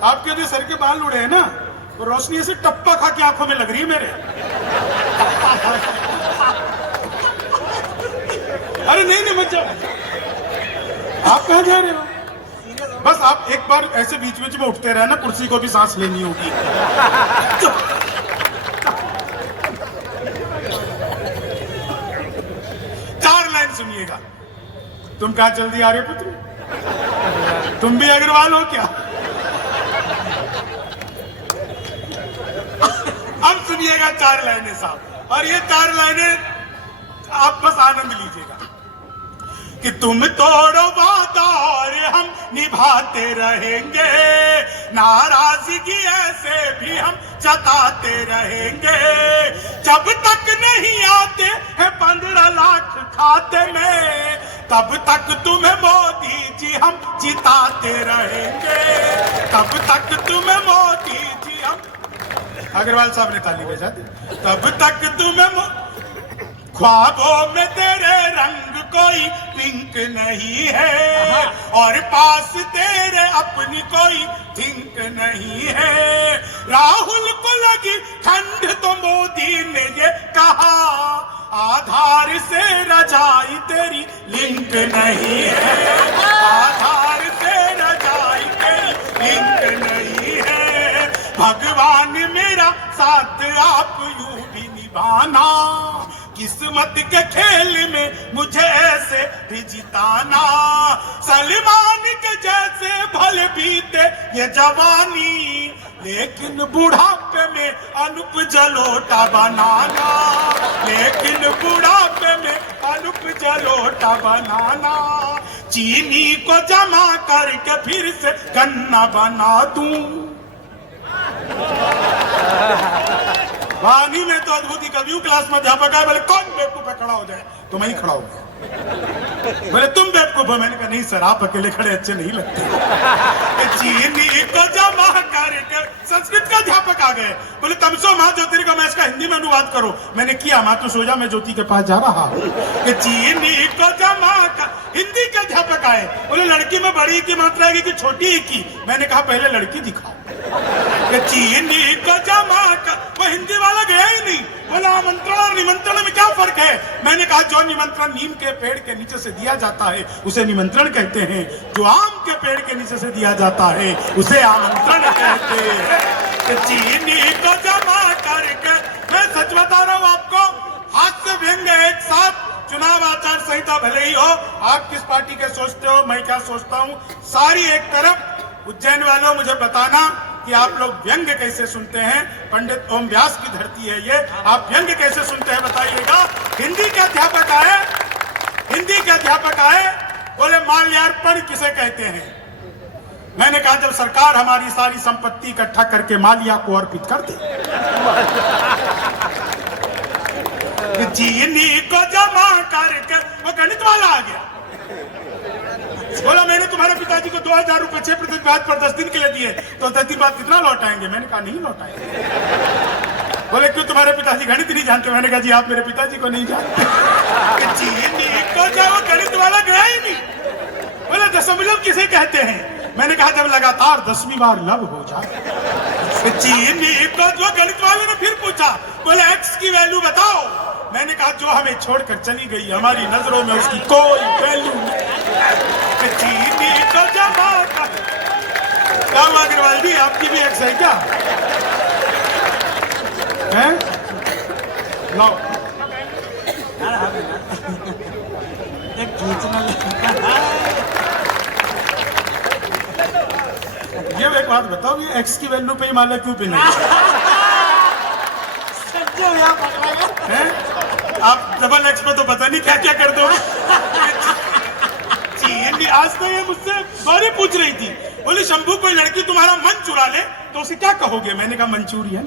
आपके जो सर के बाल उड़े हैं ना, वो रोशनी से टप्पा खा के आंखों में लग रही है मेरे। अरे नहीं नहीं, मत जाओ। आप कहाँ जा रहे हो? बस आप एक बार ऐसे बीच बीच में उठते रहे ना, कुर्सी को भी सांस लेनी होगी। 4 लाइन सुनिएगा। तुम कहाँ चल दी आर्य पुत्र? तुम भी अग्रवाल हो क्या? अब सुनिएगा 4 लाइनें साहब, और ये 4 लाइनें आप बस आनंद लीजिएगा। कि तुम तोड़ो वादा और हम निभाते रहेंगे, नाराजगी ऐसे भी हम जताते रहेंगे। जब तक नहीं आते हैं 15 लाख खाते में, तब तक तुम्हें मोदी जी हम जिताते रहेंगे। तब तक तुम्हें मोदी जी हम, अग्रवाल साहब ने ताली बजा दी। तब तक तुम्हें ख्वाबों में तेरे रंग कोई पिंक नहीं है, और पास तेरे अपनी कोई थिंक नहीं है। राहुल को लगी ठंड तो मोदी ने ये कहा, आधार से रजाई तेरी लिंक नहीं है, आधार से रजाई तेरी लिंक नहीं है। भगवान मेरा साथ आप यूं भी निभाना, किस्मत के खेल में मुझे ऐसे भी जिताना। सलमान के जैसे भले बीते ये जवानी, लेकिन बुढ़ापे में अनुप जलोटा बनाना, लेकिन बुढ़ापे में अनुप जलोटा बनाना। चीनी को जमा करके फिर से गन्ना बना दूं। वानी में तो अद्भुत कवियों क्लास में अध्यापक आए, बोले कौन बेवकूफ है खड़ा हो जाए, तो मैं ही खड़ा हो गया। बोले तुम बेवकूफ हो, मैंने कहा नहीं सर आप अकेले खड़े अच्छे नहीं लगते। चीनी को जमा करके संस्कृत का अध्यापक आ गए, बोले तमसो माँ ज्योति को मैं इसका हिंदी में अनुवाद करो। मैंने किया, माँ तो सोजा मैं ज्योति के पास जा रहा हूँ। चीनी को जमा कर हिंदी के अध्यापक आए, बोले लड़की में बड़ी की मात्रा है कि छोटी की। मैंने कहा पहले लड़की दिखाओ। चीनी को जमा कर, वो हिंदी वाला गया ही नहीं, बोला आमंत्रण और निमंत्रण में क्या फर्क है। मैंने कहा जो निमंत्रण नीम के पेड़ के नीचे से दिया जाता है उसे निमंत्रण कहते हैं, जो आम के पेड़ के नीचे से दिया जाता है उसे आमंत्रण कहते हैं। चीनी को जमा करके, मैं सच बता रहा हूँ आपको, हास्य व्यंग्य एक साथ। चुनाव आचार संहिता भले ही हो, आप किस पार्टी के सोचते हो, मैं क्या सोचता हूँ, सारी एक तरफ। उज्जैन वालों मुझे बताना कि आप लोग व्यंग्य कैसे सुनते हैं। पंडित ओम व्यास की धरती है ये, आप व्यंग्य कैसे सुनते हैं बताइएगा। हिंदी के अध्यापक आए, हिंदी के अध्यापक आए, बोले माल्यार्पण किसे कहते हैं। मैंने कहा जब सरकार हमारी सारी संपत्ति इकट्ठा करके माल्या को अर्पित कर दे। चीनी को जमा करके, वो गणित वाला आ गया, बोला मैंने तुम्हारे पिताजी को 2000 रुपए 6% ब्याज पर 10 दिन के लिए दिए, तो 10 दिन बाद कितना लौटाएंगे। मैंने कहा नहीं लौटाएंगे। बोले क्यों, तुम्हारे पिताजी गणित नहीं जानते। मैंने कहा जी आप मेरे पिताजी को नहीं जानते। चीनी को जब गणित वाला गया ही नहीं। बोले दशमलव किसे कहते हैं। मैंने कहा जब लगातार 10वीं बार लब हो जाए। चीनी को जो गणित वाले ने फिर पूछा, बोले एक्स की वैल्यू बताओ। मैंने कहा जो हमें छोड़कर चली गई, हमारी नजरों में उसकी कोई वैल्यू नहीं। चीनी को जमा कर, क्या हुआ अग्रवाल जी आपकी भी एक्स है क्या? हैं? लो ये एक बात बताओ, ये एक्स की वैल्यू पे ही माला क्यों पहने हैं? आप डबल एक्स पे तो पता नहीं क्या क्या कर दो। चीनी आज तो ये मुझसे बारी पूछ रही थी, बोली शंभू कोई लड़की तुम्हारा मन चुरा ले तो उसे क्या कहोगे। मैंने कहा मंचूरियन।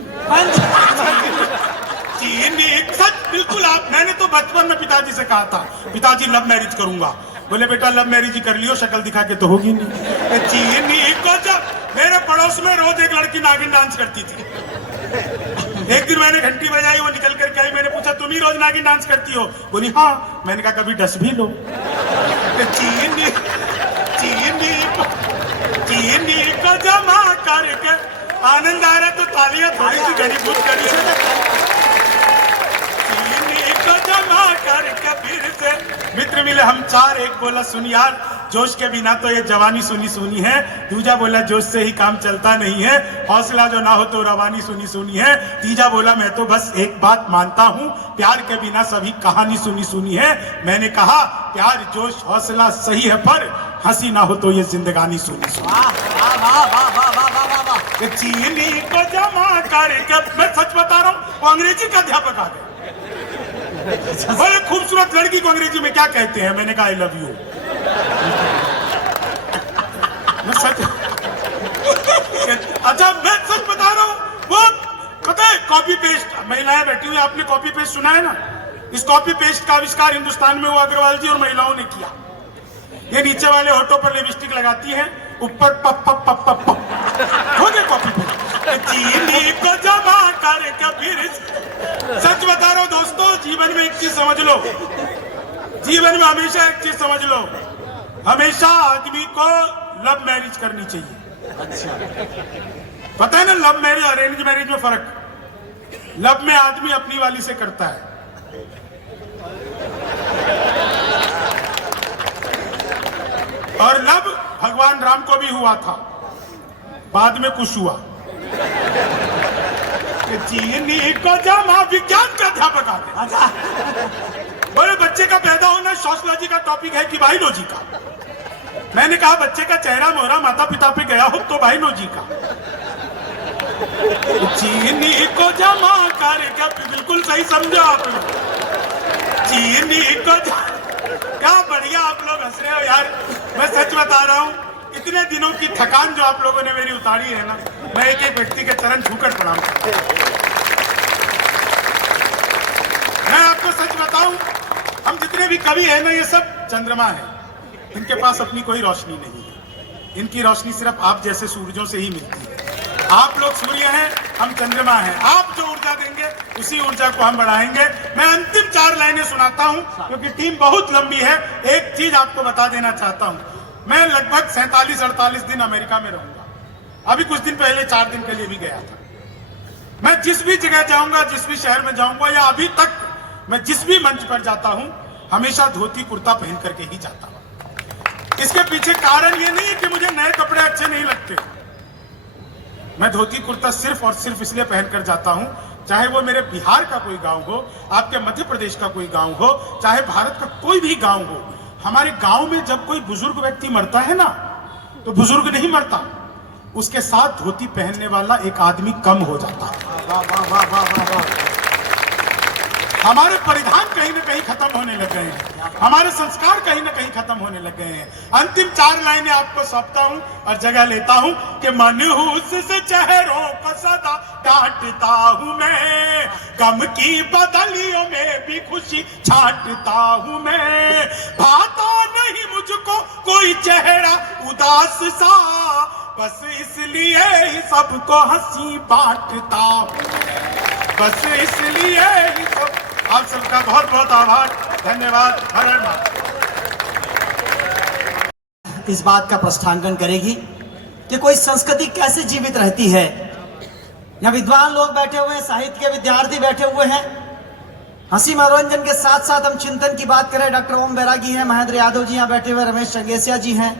चीनी सच बिल्कुल आप, मैंने तो बचपन में पिताजी से कहा था पिताजी लव मैरिज करूंगा। बोले बेटा लव मैरिज ही कर लियो, शक्ल दिखा के तो होगी नहीं। चीनी को जब मेरे पड़ोस में रोज एक लड़की नागिन डांस करती थी। एक दिन मैंने घंटी बजाई, वो निकल करके आई, मैंने पूछा तुम ही रोज नागिन डांस करती हो। बोली हाँ। मैंने कहा कभी डस भी लो। चीनी चीनी चीनी को जमा करके, आनंद आ रहा तो तालियां थोड़ी सी घनीभूत करी से। चीनी को जमा करके फिर से मित्र मिले हम चार, एक बोला सुन यार जोश के बिना तो ये जवानी सुनी सुनी है। दूजा बोला जोश से ही काम चलता नहीं है, हौसला जो ना हो तो रवानी सुनी सुनी है। तीजा बोला मैं तो बस एक बात मानता हूँ, प्यार के बिना सभी कहानी सुनी सुनी है। मैंने कहा प्यार जोश हौसला सही है, पर हंसी ना हो तो ये जिंदगानी सुनी सुनी। चीनी को जमा करके, मैं सच बता रहा हूँ, वो अंग्रेजी का अध्यापक आ गए। बड़े खूबसूरत लड़की को अंग्रेजी में क्या कहते हैं। मैंने कहा आई लव यू। सच, अच्छा मैं सच बता रहा हूँ, वो पता है कॉपी पेस्ट, महिलाएं बैठी हुई, आपने कॉपी पेस्ट सुना है ना। इस कॉपी पेस्ट का आविष्कार हिंदुस्तान में हुआ अग्रवाल जी और महिलाओं ने किया। ये नीचे वाले होठों पर लिपस्टिक लगाती है, ऊपर पप पप पप पप पप हो गया कॉपी पेस्ट। चीनी को जमा करके फिर, सच बता रहा हूँ दोस्तों, जीवन में एक चीज समझ लो, जीवन में हमेशा एक चीज समझ लो, हमेशा आदमी को लव मैरिज करनी चाहिए। अच्छा पता है ना, लव मैरिज और अरेंज मैरिज में फर्क। लव में आदमी अपनी वाली से करता है, और लब भगवान राम को भी हुआ था, बाद में कुछ हुआ। चीनी को जमा विज्ञान का अध्यापक आ गए। बोले बच्चे का पैदा होना सोशियोलॉजी का टॉपिक है कि बायोलॉजी का? मैंने कहा बच्चे का चेहरा मोहरा माता पिता पे गया हो तो बायोलॉजी का। चीनी को जमा करके, बिल्कुल सही समझा आपने, चीनी को क्या बढ़िया आप लोग हंस रहे हो यार। मैं सच बता रहा हूँ, इतने दिनों की थकान जो आप लोगों ने मेरी उतारी है ना, मैं एक एक व्यक्ति के चरण छूकर प्रणाम करता हूं। मैं आपको सच बताऊं, हम जितने भी कवि हैं ना, ये सब चंद्रमा है। इनके पास अपनी कोई रोशनी नहीं है। इनकी रोशनी सिर्फ आप जैसे सूरजों से ही मिलती है। आप लोग सूर्य हैं, हम चंद्रमा हैं। आप जो ऊर्जा देंगे उसी ऊर्जा को हम बढ़ाएंगे। मैं अंतिम 4 लाइनें सुनाता हूं क्योंकि टीम बहुत लंबी है। एक चीज आपको बता देना चाहता हूं, मैं लगभग 47-48 दिन अमेरिका में रहूंगा। अभी कुछ दिन पहले 4 दिन के लिए भी गया था। मैं जिस भी जगह जाऊंगा, जिस भी शहर में जाऊंगा, या अभी तक मैं जिस भी मंच पर जाता हूं, हमेशा धोती कुर्ता पहन करके ही जाता हूं। इसके पीछे कारण ये नहीं है कि मुझे नए कपड़े अच्छे नहीं लगते। मैं धोती कुर्ता सिर्फ और सिर्फ इसलिए पहनकर जाता हूं, चाहे वो मेरे बिहार का कोई गांव हो, आपके मध्य प्रदेश का कोई गांव हो, चाहे भारत का कोई भी गांव हो। हमारे गांव में जब कोई बुजुर्ग व्यक्ति मरता है ना, तो बुजुर्ग नहीं मरता, उसके साथ धोती पहनने वाला एक आदमी कम हो जाता है। वाह वाह वाह वाह वाह वाह। हमारे परिधान कहीं ना कहीं खत्म होने लग गए हैं, हमारे संस्कार कहीं ना कहीं खत्म होने लग गए हैं। अंतिम 4 लाइनें आपको सौंपता हूं और जगह लेता हूं कि मनहूस से चेहरों को सदा डांटता हूं मैं, गम की बदलियों में भी खुशी छांटता हूं मैं। भाता नहीं मुझको कोई चेहरा उदास सा, बस इसलिए ही सबको हंसी बांटता हूं, बस इसलिए ही सब। आप सबका बहुत बहुत आभार, धन्यवाद। हर हर महादेव। इस बात का प्रस्थांकन करेगी कि कोई संस्कृति कैसे जीवित रहती है। यहाँ विद्वान लोग बैठे हुए हैं, साहित्य के विद्यार्थी बैठे हुए हैं। हंसी मनोरंजन के साथ साथ हम चिंतन की बात करें, डॉक्टर ओम बैरागी हैं, महेंद्र यादव जी यहाँ बैठे हुए, रमेश चंगेसिया जी हैं,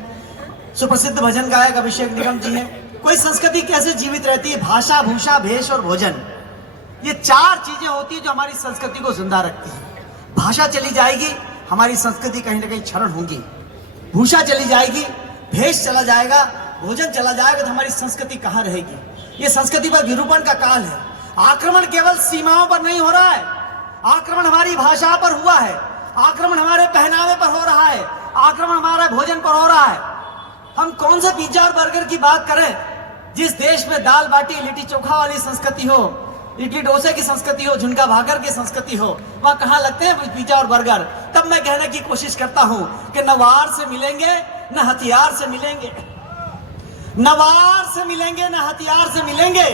सुप्रसिद्ध भजन गायक अभिषेक निगम जी हैं। कोई संस्कृति कैसे जीवित रहती है? भाषा, भूषा, भेष और भोजन, ये 4 चीजें होती है जो हमारी संस्कृति को जिंदा रखती है। भाषा चली जाएगी, हमारी संस्कृति कहीं ना कहीं क्षरण होगी। भूषा चली जाएगी, भेष चला जाएगा, भोजन चला जाएगा, तो हमारी संस्कृति कहाँ रहेगी? ये संस्कृति पर विरूपण का काल है। आक्रमण केवल सीमाओं पर नहीं हो रहा है, आक्रमण हमारी भाषा पर हुआ है, आक्रमण हमारे पहनावे पर हो रहा है, आक्रमण हमारे भोजन पर हो रहा है। हम कौन सा पिज्जा और बर्गर की बात करें? जिस देश में दाल बाटी लिट्टी चोखा वाली संस्कृति हो, इडली डोसे की संस्कृति हो, झुनका भाकर की संस्कृति हो, वहां कहां लगते हैं पिज्जा और बर्गर? तब मैं कहने की कोशिश करता हूं कि न वार से मिलेंगे न हथियार से मिलेंगे, न वार से मिलेंगे न हथियार से मिलेंगे,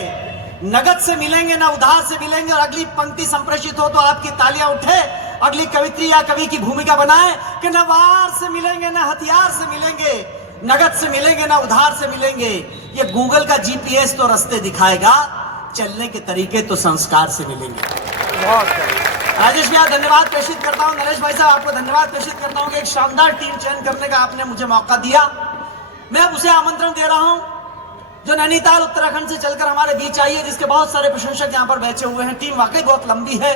नगद से मिलेंगे न उधार से मिलेंगे। और अगली पंक्ति संप्रेषित हो तो आपकी तालियां उठे, अगली कवित्री या कवि की भूमिका बनाए कि न वार से मिलेंगे न हथियार से मिलेंगे, नगद से मिलेंगे ना उधार से मिलेंगे। ये गूगल का जीपीएस तो रास्ते दिखाएगा, चलने के तरीके तो संस्कार से मिलेंगे। राजेश भैया धन्यवाद प्रेषित करता हूं, नरेश भाई साहब आपको धन्यवाद प्रेषित करता हूं कि एक शानदार टीम चयन करने का आपने मुझे मौका दिया। मैं अब उसे आमंत्रण दे रहा हूं जो नैनीताल उत्तराखंड से चलकर हमारे बीच आई है, जिसके बहुत सारे प्रशंसक यहां पर बैठे हुए हैं। टीम वाकई बहुत लंबी है।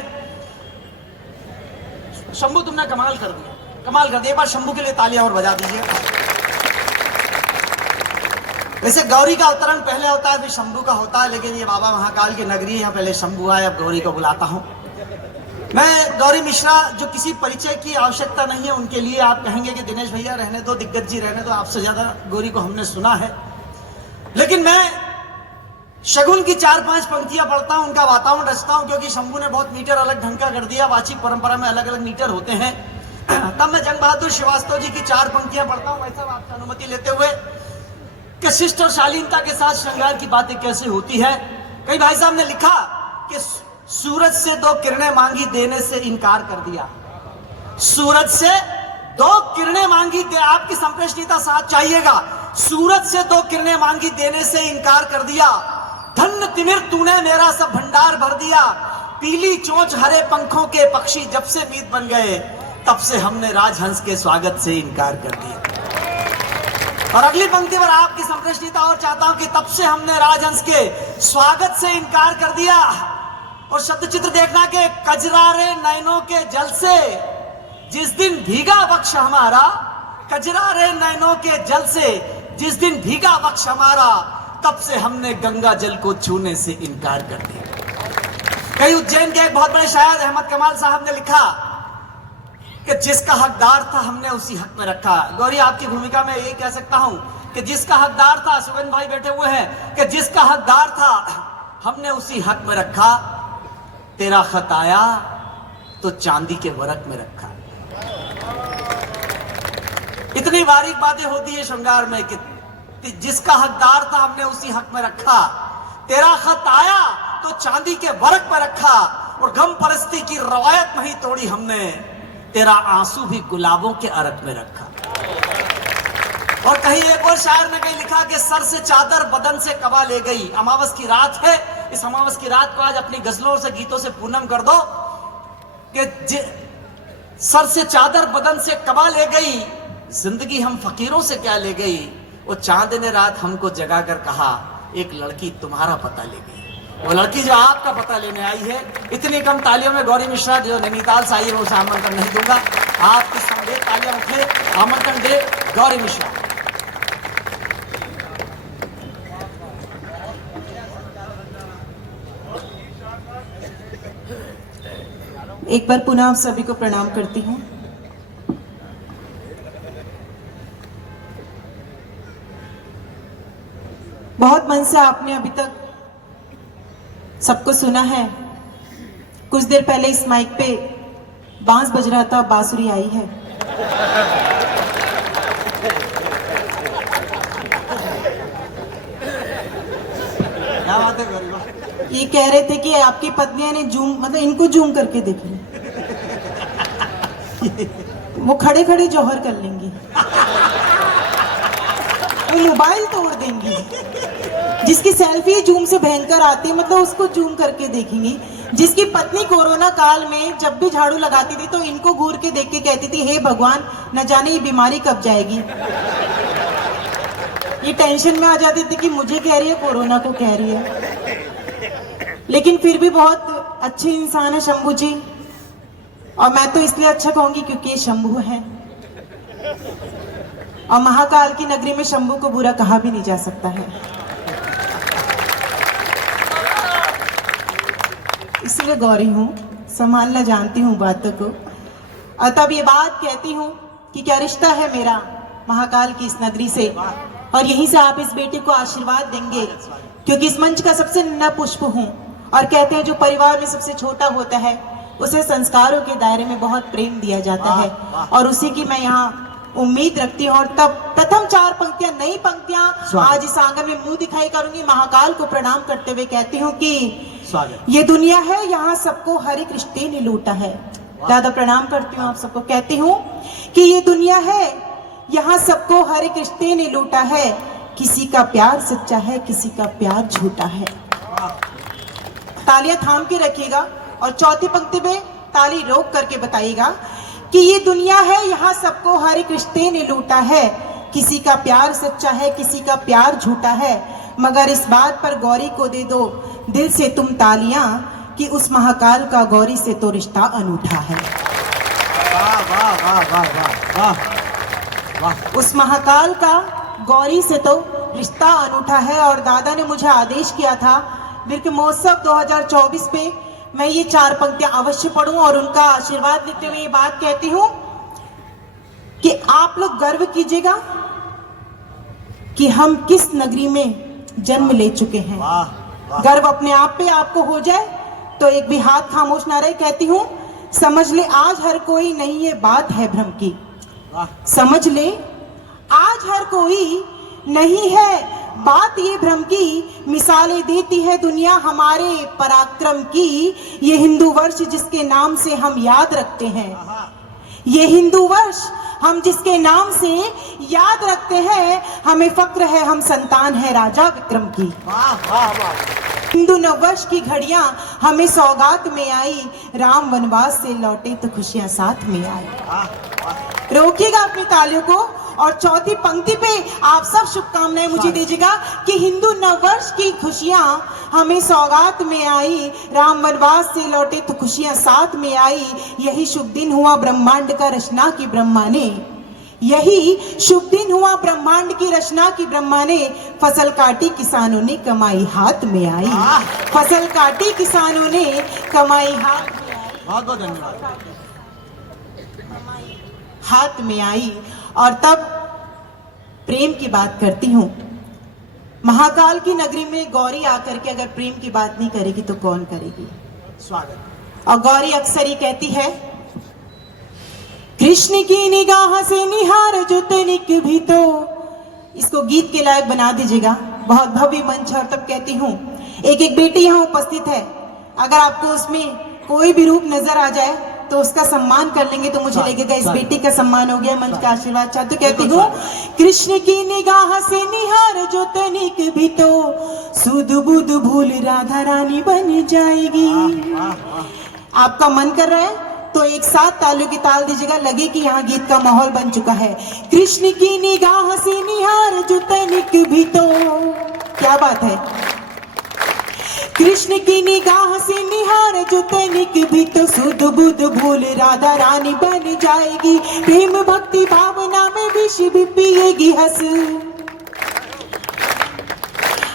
शंभू तुमने कमाल कर दिया, कमाल कर दिया। एक बार शंभू के लिए तालियां और बजा दीजिए। वैसे गौरी का अवतरण पहले होता है फिर शंभू का होता है, लेकिन ये बाबा महाकाल की नगरी है, यहाँ पहले शंभू आए, अब गौरी को बुलाता हूँ। मैं गौरी मिश्रा, जो किसी परिचय की आवश्यकता नहीं है, उनके लिए आप कहेंगे कि दिनेश भैया रहने दो, दिग्गज जी रहने दो, आपसे ज्यादा गौरी को हमने सुना है। लेकिन मैं शगुन की 4-5 पंक्तियां पढ़ता हूं, उनका वातावरण रचता हूं, क्योंकि शंभू ने बहुत मीटर अलग ढंग का कर दिया। वाचिक परंपरा में अलग अलग मीटर होते हैं। तब मैं जंग बहादुर श्रीवास्तव जी की 4 पंक्तियां पढ़ता हूं, वैसा आपसे अनुमति लेते हुए कि शिष्ट और शालीनता के साथ श्रृंगार की बातें कैसे होती है। कई भाई साहब ने लिखा कि सूरज से 2 किरणें मांगी, देने से इनकार कर दिया। सूरज से 2 किरणें मांगी, आपकी संप्रेषणीयता साथ चाहिएगा। सूरज से 2 किरणें मांगी, देने से इनकार कर दिया। धन्य तिमिर तूने मेरा सब भंडार भर दिया। पीली चोंच हरे पंखों के पक्षी जब से मीत बन गए, तब से हमने राजहंस के स्वागत से इनकार कर दिया। और अगली पंक्ति पर आपकी संप्रश्निता और चाहता हूं कि तब से हमने राजहंस के स्वागत से इनकार कर दिया। और शब्द चित्र देखना के कजरारे नैनों के जल से जिस दिन भीगा वक्ष हमारा, कजरारे नैनों के जल से जिस दिन भीगा वक्ष हमारा, तब से हमने गंगा जल को छूने से इनकार कर दिया। कई उज्जैन के एक बहुत बड़े शायर अहमद कमाल साहब ने लिखा कि जिसका हकदार था हमने उसी हक में रखा। गौरी, आपकी भूमिका में यही कह सकता हूं कि जिसका हकदार था, सुगंध भाई बैठे हुए हैं, कि जिसका हकदार था हमने उसी हक में रखा। तेरा खत आया तो चांदी के वरक में रखा। इतनी बारीक बातें होती है श्रृंगार में कि जिसका हकदार था हमने उसी हक में रखा। तेरा खत आया तो चांदी के वरक में रखा। और गम परस्ती की रवायत नहीं तोड़ी हमने, तेरा आंसू भी गुलाबों के अरक में रखा। और कहीं एक और शायर ने कहीं लिखा कि सर से चादर बदन से कबा ले गई। अमावस की रात है, इस अमावस की रात को आज अपनी गजलों से गीतों से पूनम कर दो कि सर से चादर बदन से कबा ले गई, जिंदगी हम फकीरों से क्या ले गई। वो चांद ने रात हमको जगा कर कहा, एक लड़की तुम्हारा पता ले गई। वो लड़की जो आपका पता लेने आई है। इतनी कम तालियों में गौरी मिश्रा जो नैनीताल से आई है, उसे आमंत्रण नहीं दूंगा। आपकी संवेद तालियां उठे, आमंत्रण दे गौरी मिश्रा। एक बार पुनः आप सभी को प्रणाम करती हूँ। बहुत मन से आपने अभी तक सबको सुना है। कुछ देर पहले इस माइक पे बांस बज रहा था, बांसुरी आई है। क्या बात है गौरी? ये कह रहे थे कि आपकी पत्नियां ने जूम, मतलब इनको जूम करके देख लिया। वो खड़े खड़े जौहर कर लेंगी, वो मोबाइल तोड़ देंगी। जिसकी सेल्फी जूम से भयंकर आती है, मतलब उसको जूम करके देखेंगी। जिसकी पत्नी कोरोना काल में जब भी झाड़ू लगाती थी तो इनको घूर के देख के कहती थी, हे भगवान न जाने ये बीमारी कब जाएगी। ये टेंशन में आ जाती थी कि मुझे कह रही है, कोरोना को कह रही है। लेकिन फिर भी बहुत अच्छे इंसान है शंभू जी। और मैं तो इसलिए अच्छा कहूंगी क्योंकि ये शंभू है। और महाकाल की नगरी में शंभू को बुरा कहा भी नहीं जा सकता है। इसलिए गौरी हूं, संभालना जानती हूं बातों को। और तब ये बात कहती हूं कि क्या रिश्ता है मेरा महाकाल की इस नगरी से। और यहीं से आप इस बेटे को आशीर्वाद देंगे, क्योंकि इस मंच का सबसे नन्हा पुष्प हूं। और कहते हैं जो परिवार में सबसे छोटा होता है उसे संस्कारों के दायरे में बहुत प्रेम दिया जाता है। और उसी की मैं यहाँ उम्मीद रखती हूँ। और तब प्रथम 4 पंक्तियां, नई पंक्तियां आज इस आंगन में मुंह दिखाई करूंगी। महाकाल को प्रणाम करते हुए कहती हूँ कि ये दुनिया है, यहाँ सबको हरे कृष्ण ने लूटा है। दादा प्रणाम करती हूँ आप सबको। कहती हूँ कि ये दुनिया है, यहाँ सबको हरे कृष्ण ने लूटा है। किसी का प्यार सच्चा है, किसी का प्यार झूठा है। तालियां थाम के रखिएगा और चौथी पंक्ति में ताली रोक करके बताइएगा कि ये दुनिया है, यहाँ सबको हरे कृष्ण ने लूटा है। किसी का प्यार सच्चा है, किसी का प्यार झूठा है। मगर इस बात पर गौरी को दे दो दिल से तुम तालियां कि उस महाकाल का गौरी से तो रिश्ता अनूठा है। वाह वाह वाह वाह वाह वाह वाह। उस महाकाल का गौरी से तो रिश्ता अनूठा है। और दादा ने मुझे आदेश किया था बिरक महोत्सव 2024 पे मैं ये 4 पंक्तियां अवश्य पढ़ूं और उनका आशीर्वाद लेते हुए ये बात कहती हूं कि आप लोग गर्व कीजिएगा कि हम किस नगरी में जन्म ले चुके हैं। गर्व अपने आप पे आपको हो जाए तो एक भी हाथ खामोश ना रहे। कहती हूं समझ ले आज हर कोई नहीं, ये बात है भ्रम की। समझ ले आज हर कोई नहीं है, बात ये भ्रम की। मिसालें देती है दुनिया हमारे पराक्रम की। ये हिंदू वर्ष जिसके नाम से हम याद रखते हैं, ये हिंदू वर्ष हम जिसके नाम से याद रखते हैं, हमें फक्र है हम संतान है राजा विक्रम की। वाह वाह वाह। हिंदू नववर्ष की घड़ियां हमें सौगात में आई, राम वनवास से लौटे तो खुशियां साथ में आई। रोकिएगा अपनी तालियों को और चौथी पंक्ति पे आप सब शुभकामनाएं मुझे दीजिएगा कि हिंदू नववर्ष की खुशियां हमें सौगात में आई, राम वनवास से लौटे तो खुशियां साथ में आई। यही शुभ दिन हुआ ब्रह्मांड का रचना की ब्रह्मा ने, यही शुभ दिन हुआ ब्रह्मांड की रचना की ब्रह्मा ने। फसल काटी किसानों ने कमाई हाथ में आई, फसल काटी किसानों ने कमाई हाथ में आई, बहुत बहुत धन्यवाद। हाथ में आई। और तब प्रेम की बात करती हूँ। महाकाल की नगरी में गौरी आकर के अगर प्रेम की बात नहीं करेगी तो कौन करेगी। स्वागत। और गौरी अक्सर ही कहती है, कृष्ण की निगाह से निहार जो तनिक भी तो, इसको गीत के लायक बना दीजिएगा, बहुत भव्य मंच। और तब कहती हूँ, एक एक बेटी यहाँ उपस्थित है, अगर आपको उसमें कोई भी रूप नजर आ जाए तो उसका सम्मान कर लेंगे तो मुझे लगेगा इस बेटी का सम्मान हो गया, मंच का आशीर्वाद चाहती हूँ। कहती हूँ, कृष्ण की निगाह से निहार जो तनिक भी तो, सुध बुध भूल राधा रानी बन जाएगी। आपका मन कर रहा है तो एक साथ तालियों की ताल दीजिएगा, लगे कि यहाँ गीत का माहौल बन चुका है। कृष्ण की निगाह से निहार जो तनिक भी तो, क्या बात है। कृष्ण की निगाह से निहार जो तनिक भी तो, सुध बुध भूल राधा रानी बन जाएगी। प्रेम भक्ति भावना में विष भी पिएगी हंस,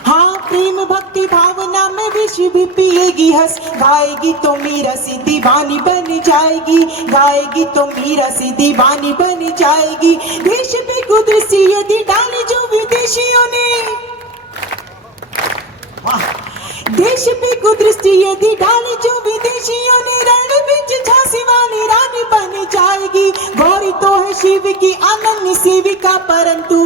हाँ प्रेम भक्ति भावना में विष भी पिएगी हंस। गाएगी तो मीरा सी दीवानी बन जाएगी, गाएगी तो मीरा सी दीवानी बन जाएगी। देश पे कुदरती यदि डाली जो विदेशियों ने, देश पे कुदरती यदि डाली जो विदेशियों ने, रण बीच झांसी वाली रानी बन जाएगी। गौरी तो है शिव की अनन्य सेविका, परंतु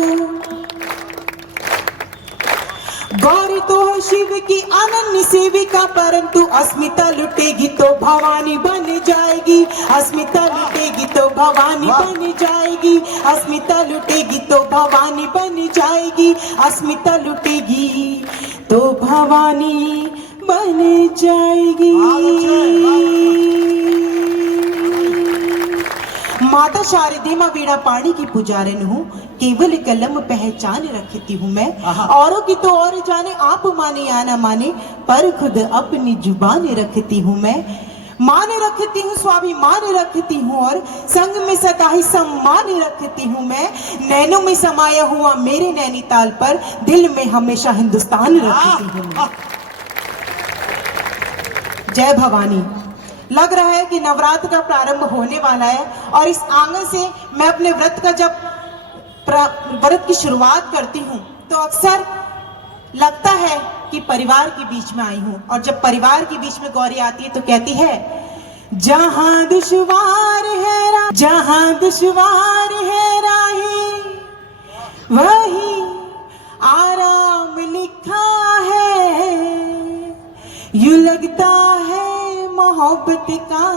गौरी तो है शिव की अनन्य सेविका, परंतु अस्मिता लुटेगी तो भवानी बन जाएगी। अस्मिता लुटेगी तो भवानी बन जाएगी, अस्मिता लुटेगी तो भवानी बन जाएगी, अस्मिता लुटेगी तो भवानी बन जाएगी। माता शारदे माँ वीणा पाणी की पुजारन हूँ, केवल कलम पहचान रखती हूँ मैं। औरों की तो और जाने, आप माने या ना माने, पर खुद अपनी जुबान रखती हूँ मैं। मान रखती हूँ, स्वाभिमान रखती हूँ और संग में सदा ही सम्मान रखती हूँ मैं। नैनों में समाया हुआ मेरे नैनीताल पर, दिल में हमेशा हिंदुस्तान रखती हूँ। जय भवानी। लग रहा है कि नवरात्र का प्रारंभ होने वाला है और इस आंगन से मैं अपने व्रत का जब व्रत की शुरुआत करती हूँ तो अक्सर लगता है कि परिवार के बीच में आई हूँ। और जब परिवार के बीच में गौरी आती है तो कहती है, जहां दुश्वार है जहां दुश्वार है राही, वही आराम लिखा है। यूं लगता है मोहब्बत का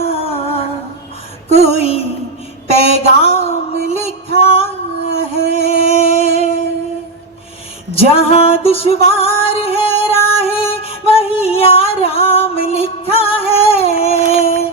कोई पैगाम लिखा है। जहां दुश्वार है राहें, वही आराम लिखा है।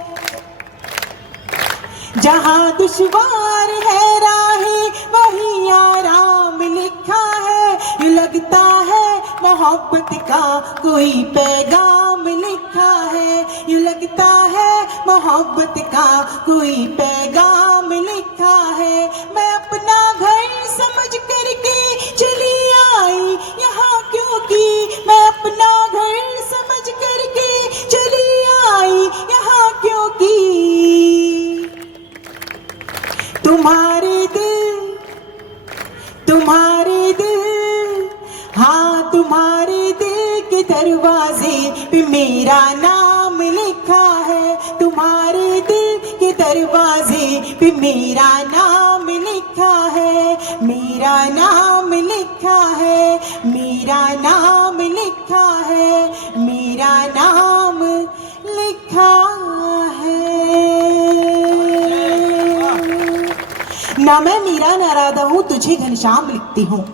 जहां दुश्वार है राहें, वही आराम लिखा है। यूं लगता है मोहब्बत का कोई पैगाम लिखा है। यूं लगता है मोहब्बत का कोई पैगाम लिखा है। मैं अपना घर समझ करके चली आई यहाँ, क्योंकि मैं अपना घर समझ करके चली आई यहाँ, क्योंकि तुम्हारे दिल, हाँ तुम्हारे दिल के दरवाजे पे मेरा नाम लिखा है। तुम्हारे दिल के दरवाजे पे मेरा नाम लिखा है। मेरा नाम लिखा है, मेरा नाम लिखा है, मेरा नाम लिखा है। ना मैं मीरा ना राधा हूँ, तुझे घनश्याम लिखती हूँ।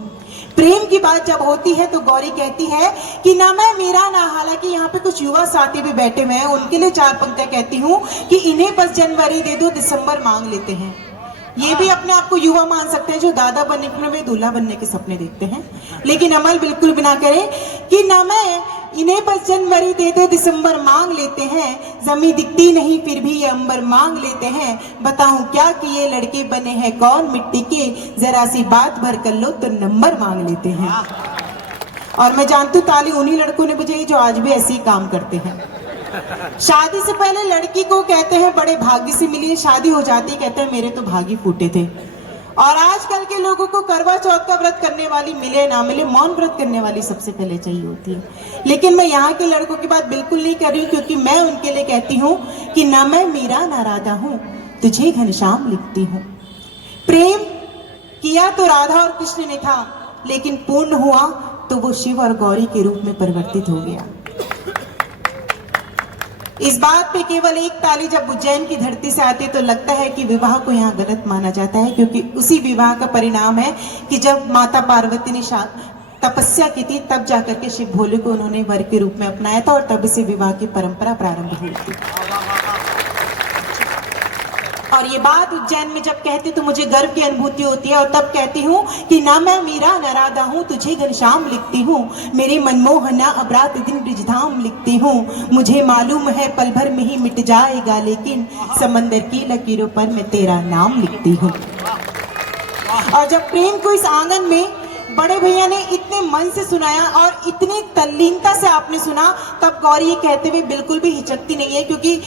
प्रेम की बात जब होती है तो गौरी कहती है कि ना मैं मीरा ना, हालांकि यहाँ पे कुछ युवा साथी भी बैठे हुए हैं, उनके लिए 4 पंक्तियां कहती हूँ कि इन्हें बस जनवरी दे दो, दिसंबर मांग लेते हैं। ये भी अपने आप को युवा मान सकते हैं जो दादा बनने के में दूल्हा बनने के सपने देखते हैं, लेकिन अमल बिल्कुल भी ना करें कि ना मैं इन्हें बस जनवरी दे दो, दिसंबर मांग लेते हैं, जमी दिखती नहीं फिर भी ये अंबर मांग लेते हैं, बताऊं क्या कि ये लड़के बने हैं कौन मिट्टी के, जरा सी बात भर कर लो तो नंबर मांग लेते हैं। और मैं जानती हूँ ताली उन्हीं लड़कों ने बजाई जो आज भी ऐसे ही काम करते हैं। शादी से पहले लड़की को कहते हैं बड़े भाग्य से मिली है, शादी हो जाती कहते हैं मेरे तो भाग्य फूटे थे। और आजकल के लोगों को करवा चौथ का व्रत करने वाली मिले ना मिले, मौन व्रत करने वाली सबसे पहले चाहिए होती है। लेकिन मैं यहाँ के लड़कों की बात बिल्कुल नहीं कर रही हूँ, क्योंकि मैं उनके लिए कहती हूँ कि ना मैं मीरा ना राधा हूँ, तुझे घनश्याम लिखती हूँ। प्रेम किया तो राधा और कृष्ण ने था, लेकिन पूर्ण हुआ तो वो शिव और गौरी के रूप में परिवर्तित हो गया। इस बात पे केवल एक ताली जब उज्जैन की धरती से आती तो लगता है कि विवाह को यहाँ गलत माना जाता है, क्योंकि उसी विवाह का परिणाम है कि जब माता पार्वती ने तपस्या की थी तब जाकर के शिव भोले को उन्होंने वर के रूप में अपनाया था और तब से विवाह की परंपरा प्रारंभ हुई थी। और ये बात उज्जैन में जब कहती तो मुझे गर्व की अनुभूति होती है, और तब कहती हूँ कि ना मैं मीरा न राधा हूँ, तुझे घनश्याम लिखती हूँ, मेरे मनमोहना अब रात दिन ब्रिजधाम लिखती हूँ, मुझे मालूम है पल भर में ही मिट जाएगा, लेकिन समंदर की लकीरों पर मैं तेरा नाम लिखती हूँ। और जब प्रेम को इस आंगन में बड़े भैया ने इतने मन से सुनाया और इतनी तल्लीनता से आपने सुना, तब गौरी ये कहते हुए बिल्कुल भी हिचकती नहीं है, क्योंकि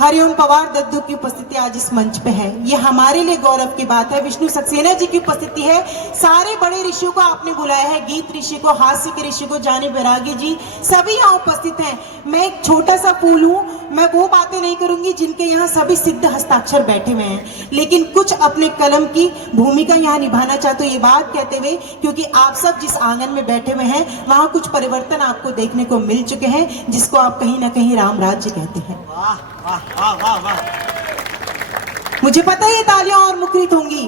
हरिओम पवार दद्दू की उपस्थिति आज इस मंच पे है, ये हमारे लिए गौरव की बात है। विष्णु सक्सेना जी की उपस्थिति है, सारे बड़े ऋषियों को आपने बुलाया है, गीत ऋषि को, हास्य के ऋषि को, जानी बैरागी जी सभी यहाँ उपस्थित हैं। मैं एक छोटा सा फूल हूँ, मैं वो बातें नहीं करूंगी जिनके यहाँ सभी सिद्ध हस्ताक्षर बैठे हुए हैं, लेकिन कुछ अपने कलम की भूमिका यहाँ निभाना चाहते हो, ये बात कहते हुए, क्योंकि आप सब जिस आंगन में बैठे हुए हैं वहाँ कुछ परिवर्तन आपको देखने को मिल चुके हैं, जिसको आप कहीं ना कहीं राम राज्य कहते हैं। वाह वाह वाह। मुझे पता है ये तालियां और मुखरित होंगी,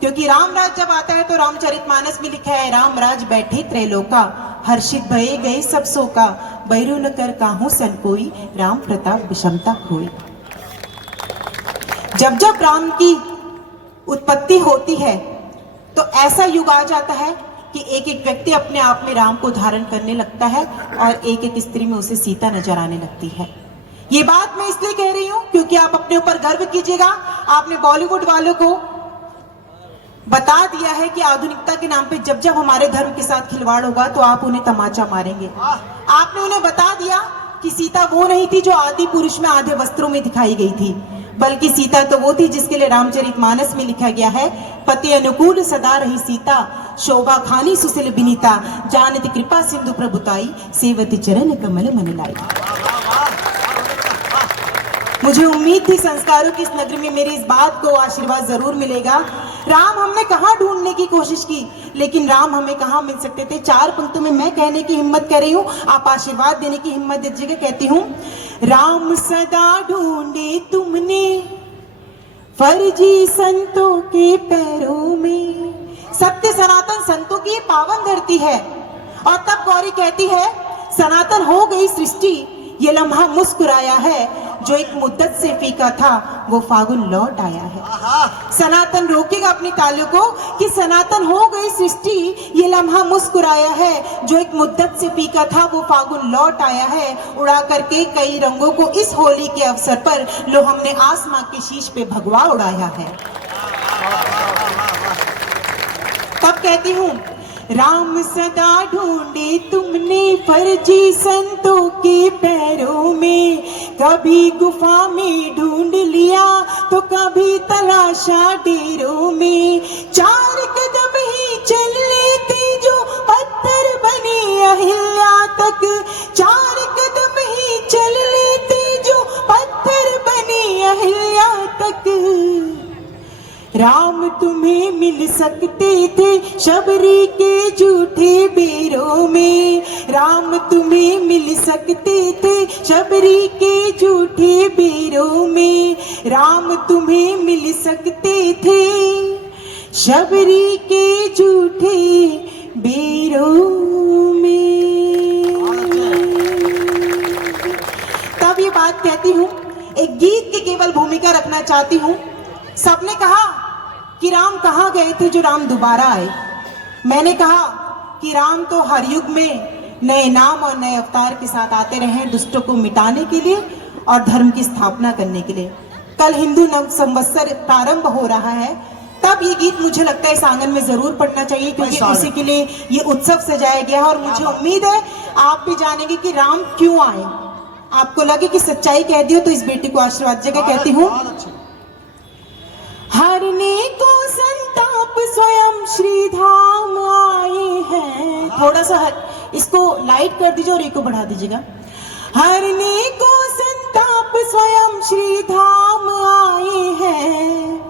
क्योंकि राम राज जब आता है तो रामचरितमानस में लिखा है, राम राज बैठे त्रैलोका, हर्षित भये गए सब शोका, बैरू न कर काहू सन कोई, राम प्रताप विषमता खोई। जब जब राम की उत्पत्ति होती है तो ऐसा युग आ जाता है कि एक एक व्यक्ति अपने आप में राम को धारण करने लगता है और एक एक स्त्री में उसे सीता नजर आने लगती है। ये बात मैं इसलिए कह रही हूं क्योंकि आप अपने ऊपर गर्व कीजिएगा, आपने बॉलीवुड वालों को बता दिया है कि आधुनिकता के नाम पे जब जब हमारे धर्म के साथ खिलवाड़ होगा तो आप उन्हें तमाचा मारेंगे। आपने उन्हें बता दिया कि सीता वो नहीं थी जो आदि पुरुष में आधे वस्त्रों में दिखाई गई थी, बल्कि सीता तो वो थी जिसके लिए रामचरितमानस में लिखा गया है, पति अनुकूल सदा रही सीता, शोभा खानी सुशील बिनीता, जानती कृपा सिंधु प्रभुताई, सेवती चरण कमल मन लाई। मुझे उम्मीद थी संस्कारों की इस नगरी में मेरी इस बात को आशीर्वाद जरूर मिलेगा। राम हमने कहाँ ढूंढने की कोशिश की, लेकिन राम हमें कहाँ मिल सकते थे। 4 पंक्तों में मैं कहने की हिम्मत कर रही हूँ, आप आशीर्वाद देने की हिम्मत दीजिएगा। कहती हूँ, राम सदा ढूंढे तुमने फर्जी संतों के पैरों में, सत्य सनातन संतों की पावन धरती है। और तब गौरी कहती है, सनातन हो गई सृष्टि, ये लम्हा मुस्कुराया है, जो एक मुद्दत से फीका था वो फागुन लौट आया है। सनातन रोकेगा अपनी तालियों को कि सनातन हो गई सृष्टि, ये लम्हा मुस्कुराया है, जो एक मुद्दत से फीका था वो फागुन लौट आया है। उड़ा करके कई रंगों को इस होली के अवसर पर लो हमने आसमां के शीश पे भगवा उड़ाया है। तब कहती हूँ, राम सदा ढूंढे तुमने फर्जी संतों के पैरों में, कभी गुफा में ढूंढ लिया तो कभी तलाशा डेरों में, 4 कदम ही चल लेते जो पत्थर बने अहिल्या तक, 4 कदम ही चल लेते जो पत्थर बने अहिल्या तक। राम तुम्हें मिल सकते थे शबरी के झूठे बेरों में, राम तुम्हें मिल सकते थे शबरी के झूठे बेरों में, राम तुम्हें मिल सकते थे शबरी के झूठे बेरों में। तब ये बात कहती हूँ, एक गीत की केवल भूमिका रखना चाहती हूँ। सबने कहा कि राम कहाँ गए थे जो राम दोबारा आए। मैंने कहा कि राम तो हर युग में नए नाम और नए अवतार के साथ आते रहे हैं, दुष्टों को मिटाने के लिए और धर्म की स्थापना करने के लिए। कल हिंदू नव संवत्सर प्रारंभ हो रहा है, तब ये गीत मुझे लगता है इस आंगन में जरूर पढ़ना चाहिए, क्योंकि उसी के लिए ये उत्सव सजाया गया है। और मुझे उम्मीद है आप भी जानेंगे कि राम क्यों आए। आपको लगे कि सच्चाई कह दी हो तो इस बेटी को आशीर्वाद जगह कहती हूँ। हरने को संताप स्वयं श्री धाम आए हैं। थोड़ा सा इसको लाइट कर दीजिए और एक को बढ़ा दीजिएगा। हरने को संताप स्वयं श्री धाम आए हैं।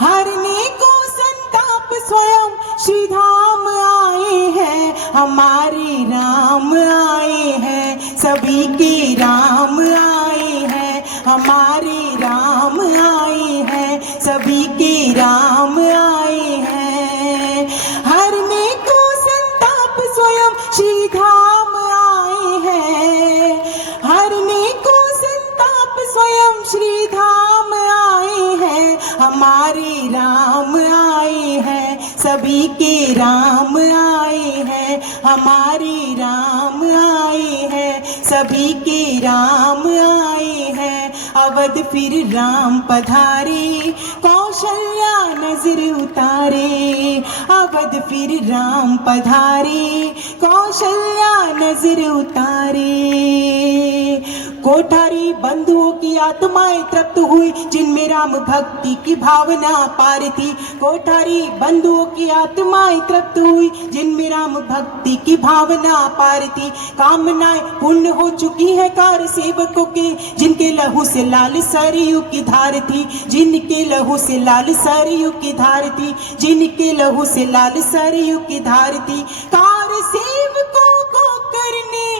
हरने को संताप स्वयं श्री धाम आए हैं। हमारे राम आए हैं, सभी के राम आए हैं। हमारे राम आए हैं, सभी के राम आए हैं। हरने को संताप स्वयं श्री धाम आए हैं। हरने को संताप स्वयं श्री धाम आए हैं। हमारे राम आए हैं, सभी के राम आए हैं। हमारे राम आए हैं, सभी के राम आए हैं। अवध फिर राम पधारे, कौशल्या नजर उतारे। अवध फिर राम पधारे, कौशल्या नजर उतारे। कोठारी बंधुओं की आत्माएं तृप्त हुई, जिनमें राम भक्ति की भावना अपार थी। कोठारी बंधुओं की आत्माएं तृप्त हुई, जिनमें राम भक्ति की भावना अपार थी। कामनाएं पूर्ण हो चुकी है कार सेवकों के, जिनके लहू से लाल सरयू की धार थी। जिनके लहू से लाल सरयू की धार थी। जिनके लहू से लाल सरयू की धार थी। कार सेवकों को करने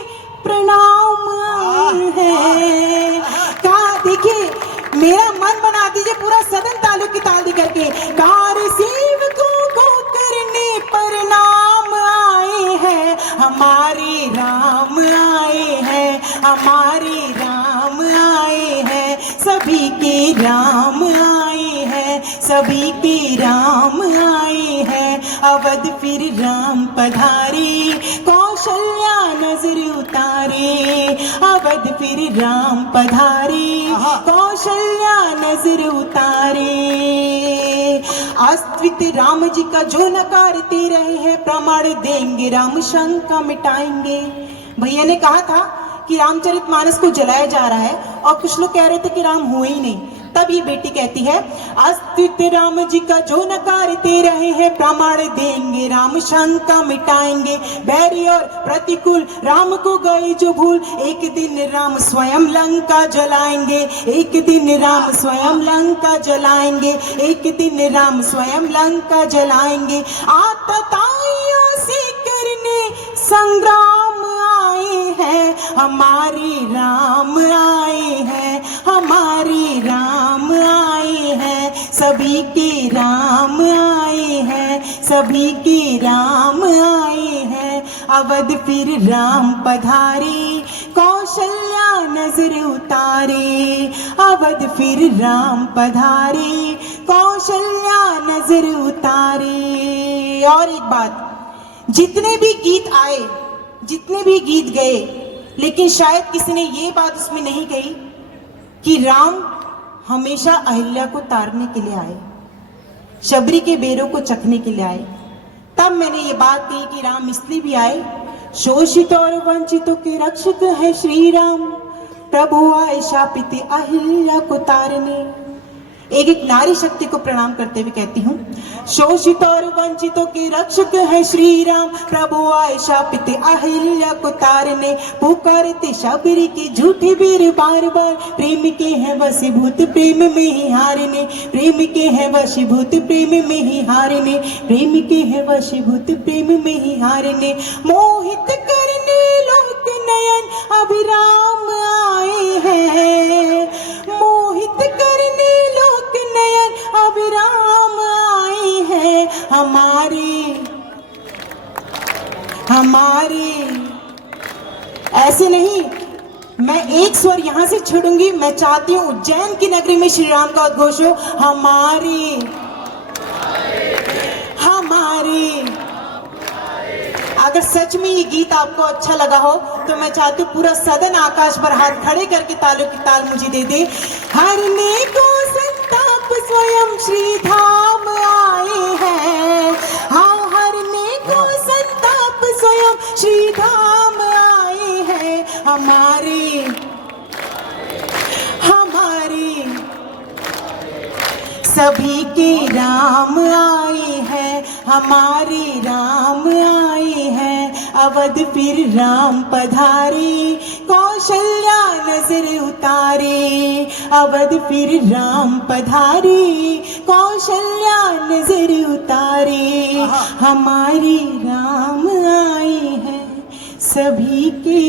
प्रणाम आए हैं। कहा देखिए, मेरा मन बना दीजिए, पूरा सदन तालू की ताल दी करके। कार सेवकों को करने प्रणाम आए हैं। हमारे राम आए हैं। हमारे राम आए हैं, सभी के राम आए हैं। सभी के राम आए हैं। अवध फिर राम पधारे, कौशल्या नजर उतारे। अवध फिर राम पधारे, कौशल्या नजर उतारे। अस्तित्व राम जी का जो नकारते रहे हैं, प्रमाण देंगे राम शंका मिटाएंगे। भैया ने कहा था कि रामचरितमानस को जलाया जा रहा है, और कुछ लोग कह रहे थे कि राम हुए ही नहीं। तब ये बेटी कहती है, अस्तित्व राम जी का जो नकारते रहे हैं, प्रमाण देंगे राम शंका मिटाएंगे। बैरी और प्रतिकूल राम को गए जो भूल, एक दिन राम स्वयं लंका जलाएंगे। एक दिन राम स्वयं लंका जलाएंगे। एक दिन राम स्वयं लंका जलाएंगे। आतताइयों से करने संग्राम आए हैं। हमारे राम आए हैं। हमारे राम आए हैं। सभी के राम आए हैं। सभी के राम आए हैं। अवध फिर राम पधारे, कौशल्या नजर उतारे। अवध फिर राम पधारे, कौशल्या नजर उतारे। और एक बात, जितने भी गीत आए, जितने भी गीत गए, लेकिन शायद किसी ने ये बात उसमें नहीं कही कि राम हमेशा अहिल्या को तारने के लिए आए, शबरी के बेरों को चखने के लिए आए। तब मैंने ये बात कही कि राम इसलिए भी आए, शोषित और वंचितों के रक्षक है श्री राम। प्रभु आए शापित अहिल्या को तारने। एक एक नारी शक्ति को प्रणाम करते हुए कहती हूँ, शोषित और वंचितों के रक्षक है श्री राम। प्रभु आए शापित अहिल्या को तारने। पुकारते शबरी के झूठे वीर बार बार, प्रेम के हैं वशीभूत प्रेम में ही हारने। प्रेम के हैं वशीभूत प्रेम में ही हारने। प्रेम के हैं वशीभूत प्रेम में ही हारने। मोहित करने लोक नयन अभिराम आए हैं। मोहित करने लोक नयन अभिराम आए हैं। हमारे हमारे। ऐसे नहीं, मैं एक स्वर यहां से छोड़ूंगी। मैं चाहती हूं उज्जैन की नगरी में श्री राम का उद्घोष हो, हमारे हमारे। अगर सच में ये गीत आपको अच्छा लगा हो तो मैं चाहती हूँ पूरा सदन आकाश पर हाथ खड़े करके तालियों की ताल मुझे दे दे। हरने को संताप स्वयं श्री धाम आए हैं, हाँ हरने को संताप स्वयं श्री धाम आए हैं। हमारे हमारे सभी के राम आए हैं, हमारे राम आए हैं। अवध फिर राम पधारे, कौशल्या नजर उतारे। अवध फिर राम पधारे, कौशल्या नजर उतारे। हमारे राम आए हैं, सभी के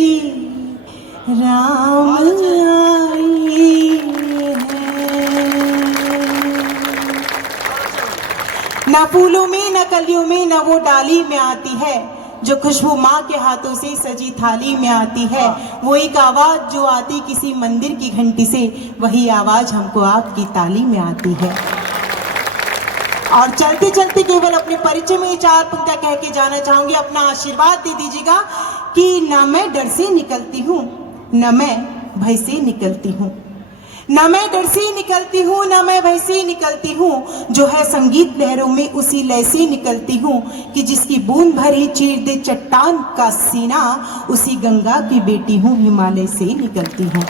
राम आए हैं। न फूलों में न कलियों में न वो डाली में आती है, जो खुशबू माँ के हाथों से सजी थाली में आती है। वो एक आवाज जो आती किसी मंदिर की घंटी से, वही आवाज हमको आपकी ताली में आती है। और चलते चलते केवल अपने परिचय में 4 पंक्तियां कह के जाना चाहूंगी। अपना आशीर्वाद दे दीजिएगा कि न मैं डर से निकलती हूँ, न मैं भय से निकलती हूँ। न मैं डर से निकलती हूँ, न मैं भय से निकलती हूँ। जो है संगीत लहरों में उसी लय से निकलती हूँ, कि जिसकी बूंद भरी चीर दे चट्टान का सीना, उसी गंगा की बेटी हूँ, हिमालय से निकलती हूँ।